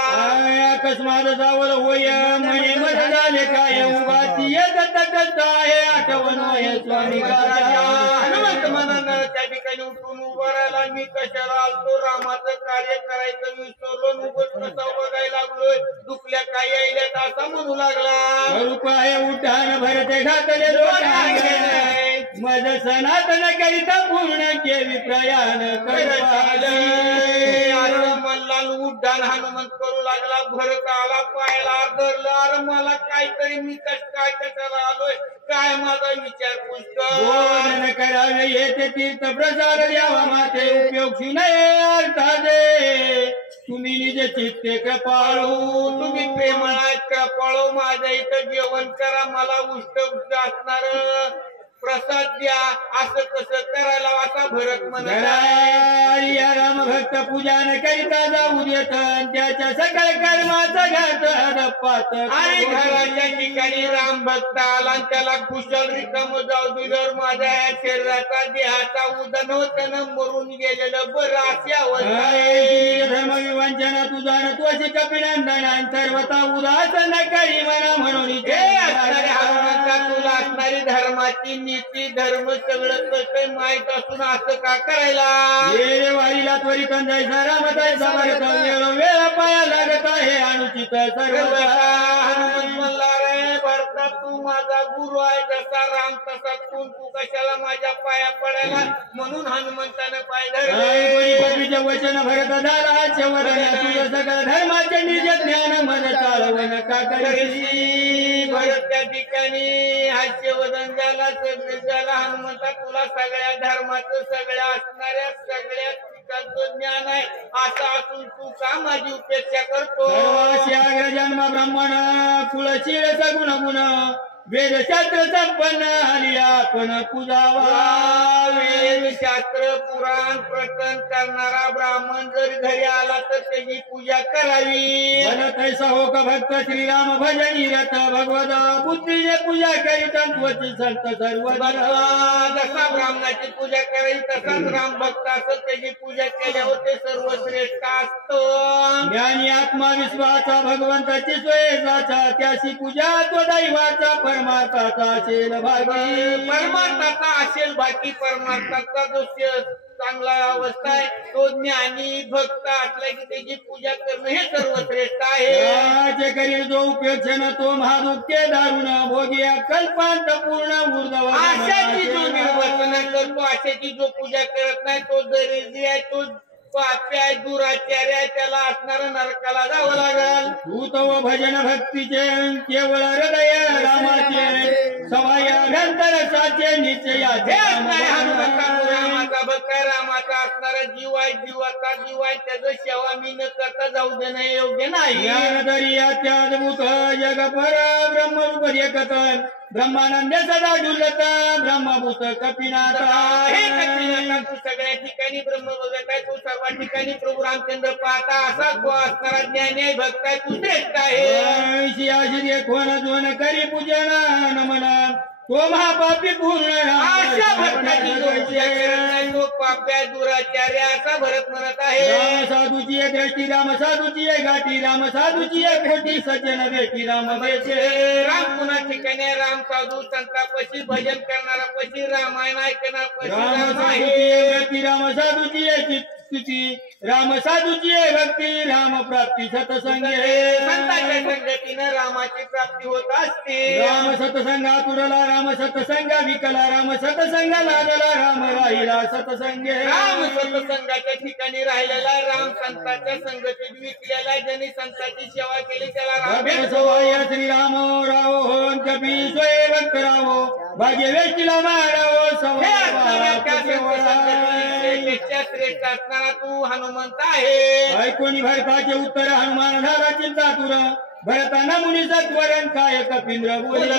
अकस्मात जावल होय म्हणे मत झाले काय उभा ती तटस्थ आहे आठवण होय स्वामी हनुमंत मनानं त्या ठिकाणी उठून उभं राहिला. मी कशाला आलतो, रामाचं कार्य करायचं विसरलो. उगत कसा बघायला लागलोय, दुखल्या काही यायल्यात असा म्हणू लागला. रूप आहे उठान भरते घातले मज सनातन करिता पूर्ण केली प्रयाण मल्लाल उड्डाण हनुमंत करू लागला. भरत आला, पायाला धरलं. अरे मला काहीतरी, मी काय कशाला आलोय, काय माझा विचार पुष्ट करावे येते तीर्थ प्रसाद द्यावा माते उपयोग नये अर्थादे. तुम्ही निज चित्ते कृपाळू, तुम्ही प्रेमळ आहेत कृपाळू. माझ्या इथं जेवण करा, मला उष्ट असणार प्रसाद द्या. असं कसं करायला असा भरत या राम भक्त पूजन करिता जाऊ देत त्याच्या सकळ कर्माचा घात पात. आणि घराच्या ठिकाणी राम भक्त आला आणि त्याला कुशल रिकाम जाऊ दिल्यावर माझ्या या शरीराचा देहाचा उदन होतं मरून गेलेलं बरं अशी अवस्था. धर्म विवंचना तुझा त्वशी कपिनंदन सर्वता उदासन करी म्हणा म्हणून तुला असणार असणारी धर्माची नीती धर्म सगळं कसं माहित असून असं का करायला ये वारीला त्वरित जायचा रामतायचा भरत वेळ पाया लागत आहे अनुचित सर्व हनुमंत म्हणला रे भरता तू माझा गुरु आहे जसा राम तसा तू कशाला माझ्या पाया पडायला म्हणून हनुमंतानं पाय धरले वचन भरत झाला शेवट तुझं सगळं धर्माचे निज ज्ञान मन चालवण का करशी भरत त्या ठिकाणी हास्यवदन झाला सगळं झाला हनुमंता तुला सगळ्या धर्माचं सगळ्या असणाऱ्या सगळ्या ठिकाणचं ज्ञान आहे असं असून तू का माझी उपेक्षा करतो सर्वाग्र जन्म ब्राह्मण कुळशीळ सगुण गुण वेदशास्त्र संपन्न हरिया पण पूजावा वेदशास्त्र पुराण प्रकरण करणारा ब्राह्मण जर घरी आला तर त्याची पूजा करावी तैसा हो का भक्त श्रीराम भजनी रथ भगवत बुद्धीने पूजा करीत त्वची संत सर्व जसा ब्राह्मणाची पूजा करावी तसाच राम भक्त असत त्याची पूजा केल्यावर ते सर्वश्रेष्ठ असतो ज्ञानी आत्मा विश्वाचा भगवंताची सोयीचा त्याशी पूजा तो दैवाचा परमार्थाचा असेल भागी परमार्थाचा असेल बाकी परमार्थाचा जो चांगला अवस्था आहे तो ज्ञानी भक्त असला की त्याची पूजा करणं हे सर्वश्रेष्ठ आहे करील जो उपेक्षण तो महादुःखे दारुण भोगी कल्पांत पूर्ण ऊर्ध्व आशाची जो निर्वर्तन करतो आशाची जो पूजा करत नाही तो दरिद्री आहे तो पाप्या दुराचार्य आहे त्याला असणारा नरकाला जावं लागल तू तो भजन भक्तीचे केवळ हृदय रामाचे सवाया साचे निश्चयाचे रामाचा भक्त रामाचा असणारा जीव आहे जीवाचा जीव आहे त्याचं सेवा मी न करता जाऊ देणं योग्य नाही दर्यात्याद्भुत जग पर ब्रह्मरूप एकत ब्रह्मानंद सदा डुलत ब्रह्मभूत कपिनाथ हे कपिनाथ तू सगळ्या ठिकाणी ब्रह्म बघत आहे तू सर्व ठिकाणी प्रभू रामचंद्र पाहता असा तो असणारा ज्ञानी भक्त आहे तू श्रेष्ठ आहे कोण जोन करी पूजन नमन तो महापापी पूर्ण अशा भक्ताची जो पूजा करत नाही तो पाप्या दुराचार्य असा भरत म्हणत आहे राम साधूची दृष्टी राम साधूची गाठी राम साधूची खोटी सज्जन भेटी राम बेचे राम पुन्हा ठिकाणी राम साधू संतापशी भजन करणारा पशी रामायण ऐकणार पशी राम आहे राम साधूची स्तुती राम साधूची भक्ती राम प्राप्ती सतसंगे संतांच्या संगतीनं रामाची प्राप्ती होत असते राम सतसंगा तुडला राम सतसंगा विकला राम सतसंगा लागला राम राहिला सतसंगे राम सतसंगाच्या ठिकाणी राहिलेला राम संतांच्या संगतीत विकलेला ज्यांनी संतांची सेवा केली त्याला राम सवाय श्रीराम राव हो कपी सोय भक्त राव भाग्य व्यक्तीला माराव श्रेष्ठ असणारा तू हनुमंत आहे ऐकोनी भरताचे उत्तर हनुमान झाला चिंतातुर भरताना मुनीचा त्वरण काय कपिंद्र बोलले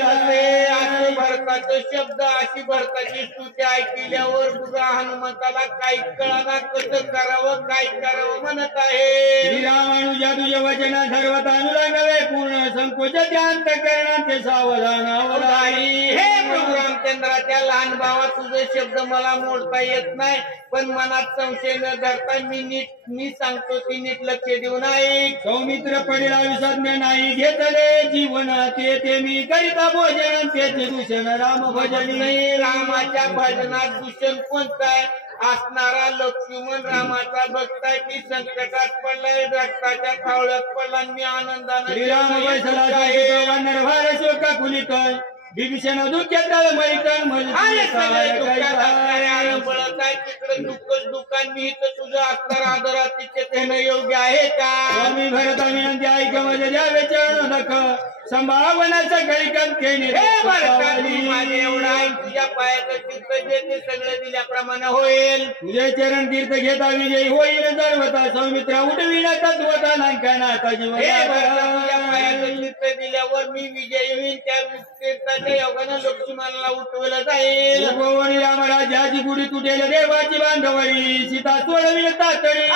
भरताचे शब्द अशी भरताची स्तुती ऐकल्यावर तुझा हनुमंताला काही कळाना कसं करावं काय करावं म्हणत आहे श्रीरामानुजा तुझे वचन सर्वत अनुरांगवे पूर्ण संकोच अंत करण्याचे सावधान हे प्रभू रामचंद्राच्या लहान भावा तुझे शब्द मला मोडता येत नाही पण मनात संशय न धरता मी सांगतो ती नीट लक्ष देऊन ऐक सौमित्र पडेला विसज्ञ नाही घेतले जीवन ते मी करिता भोजन त्याचे दूषण राम भजन नाही रामाच्या भजनात दूषण कोणतं आहे असणारा लक्ष्मण रामाचा भक्त आहे की संकटात पडलाय रक्ताच्या थावळ्यात पडला मी आनंदाने श्रीराम वैसला भार शोका खुलित विभीषण दुःख्यात मैतन तिकडे दुःखात मी तर तुझं असणार आदरात तिथे देणं योग्य आहे का स्वामी भरत विनंती ऐक माझ्या द्यावे चरण नख संभावनाचं कैकन केले माझे एवढा आहे तुझ्या पायाचं तीर्थ जे ते सगळं दिल्याप्रमाणे होईल तुझे चरण तीर्थ घेता विजयी होईल सर्वता सौमित्रा उठविला तत्वता नांकनाथा जीवन तुझ्या पायाचं तीर्थ दिल्यावर मी विजयी होईल त्या तीर्थाच्या योगानं लक्ष्मणाला उठवलं जाईल रामराजाची गुढी तुटेल देवाची बांधवरी सीता सोडविल तातडी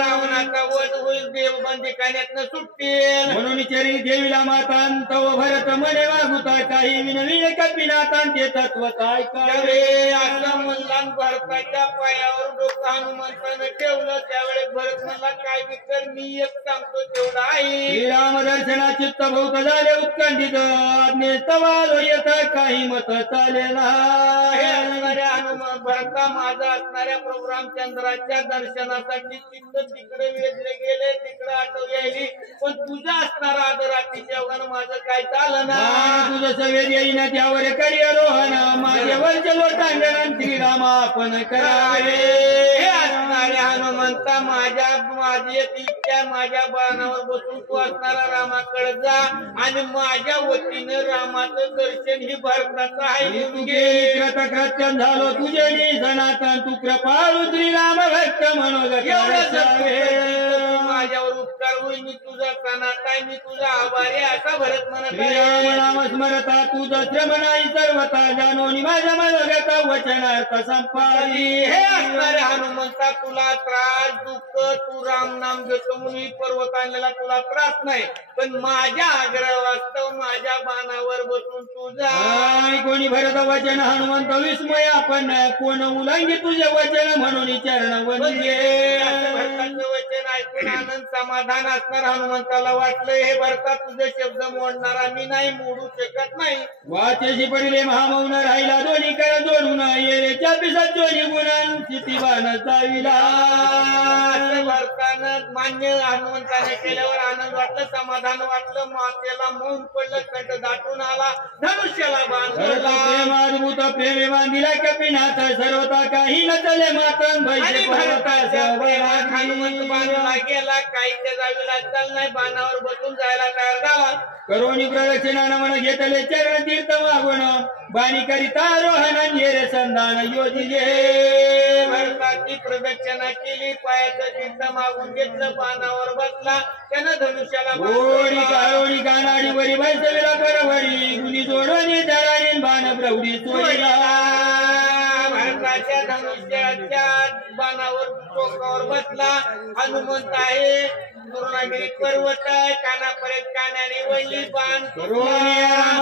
रावणाचा वध होईल देव बंदिकाण्यातनं सुटतील. म्हणून चरी देवीला मातान तव भरत म्हणे वागुता काही विनवी कपिनाथान ते तत्व काय काय असं म्हणला. भरताच्या पायावर डोकं हनुमंतानं ठेवलं. त्यावेळेस भरत म्हणला काय बिकर मी एक सांगतो तेवढा आहे. श्रीराम दर्शना चित्त भूत झाले उत्कंठित. आज्ञे तवालो येत काही मत चालेना. हे असणाऱ्या हनुमान भरता माझा असणाऱ्या प्रभू रामचंद्राच्या दर्शनासाठी चित्त तिकडे वेधले गेले. तिकडे आठव यायली. पण तुझा असणारा आदरातीच्या अवघानं माझं काय चालना. तुझं सवेद येईना त्यावर करियरोहन. माझ्यावरचे लोटांगण श्रीराम आपण करावे. हे असणाऱ्या हनुमंता माझी इच्छा माझ्या बाणावर बसून तू असणारा रामाकडे जा आणि माझ्या वतीनं रामाचं दर्शन ही भरताचं आहे. कृतकृत्य झालो तुझे सनातन तू कृपाळू श्रीराम भक्त म्हणून माझ्यावर उपकार होईल. मी तुझा सनातन मी तुझा आभारी असा भरत म्हणत श्रीराम नाम स्मरता तुझं श्रम नाही सर्वता जाणून माझ्या मनोगत वचनार्थ संपादी. हे असणारे हनुमंता तुला त्रास दुःख तू राम नाम घेतो म्हणून पर्वत आणलेला तुला त्रास नाही. पण माझ्या आग्रह वास्तव माझ्या बाणावर बसून तुझा कोणी भरत वचन हनुमंत विस्मय आपण कोण उल्लंघी तुझे वचन म्हणून चरण भरताचं वचन ऐकून आनंद समाधान असणार हनुमंताला वाटलं हे भरता तुझे शब्द मोडणारा मी नाही मोडू शकत नाही. वाचेशी पडले महामौन राहिला दोन्ही कर जोडून येरेच्या पिसात दोन्ही गुणान किती बाण चाविला. भरतानं मान्य हनुमंताने केल्यावर आनंद वाटलं समाधान वाटलं. मातेला मौन पडलं कंठ दाटून आला धनुष्याला बांधला. प्रेमाद्भुत प्रेमे बांधिला कपिनाथ सर्वता काही न चले मातन हनुमंत बांधला गेला. काहीच्या जावीला चाल नाही बाणावर बसून जायला तयार झाला. करोनी प्रदक्षिणा नमन घेतले चरण तीर्थ मागून बाणी करिता रोहन येरे संधान योजिले. भरताची प्रदक्षिणा केली पायाचं तीर्थ मागून घेतलं बाणावर बसला. त्यानं धनुष्याला काळोणी कानाडी वरी बैसविला बरोबरी गुणी जोडवणी दराणी बाण प्रौढी चोरीला. भरताच्या धनुष्याच्या बाणावर टोकावर बसला हनुमंत आहे. पूर्णागिरी पर्वत आहे कानापर्यंत कानाने वळली बाण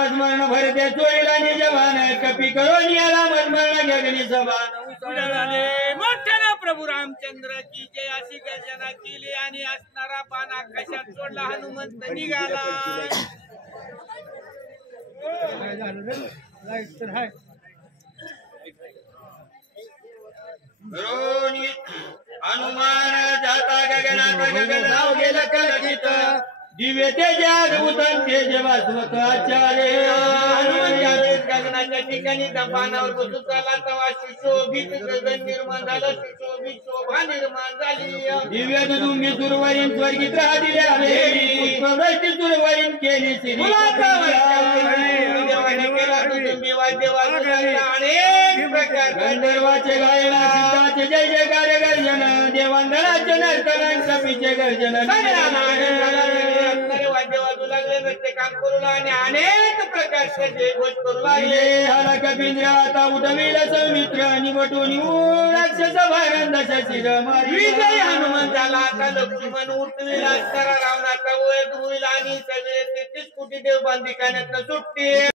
स्मरण भरते चोरीला निजवान कपी करून याला मस्मरण गगनी सभान. मोठ्यानं प्रभू रामचंद्राची जय अशी गर्जना केली आणि असणारा बाण आकाशात सोडला. हनुमंत निघाला. हनुमान जाता गगनात गगन नाव गेलं कलकित. दिव्य तेजात उतन तेज वासवत आचार्य. हनुमान यावेळेस गगनाच्या ठिकाणी बाणावर बसून चालला तेव्हा सुशोभित गगन निर्माण झालं. सुशोभित शोभा निर्माण झाली. दिव्य दुदुंबी सुरवरीन स्वर्गीत राहिल्या पुष्पवृष्टी सुरवरीन केली दुदुंबी वाद्य वाजू अनेक प्रकार गंधर्वाचे गायला सिद्धाचे जय जयकार गर्जन देवांगणाचे नर्तन कपीचे गर्जन वाद्य वाजू लागले नृत्य काम करू लागले अनेक प्रकारचे जयघोष करू लागले. हाला कपींद्र आता उठविल सौमित्र निवटून राक्षस भारंद शिर मारी. विजय हनुमंताला आता लक्ष्मण उठविला असताना रावणाचा वध होईल आणि सगळे 33 कोटी देव बांधिकाण्यात सुटतील.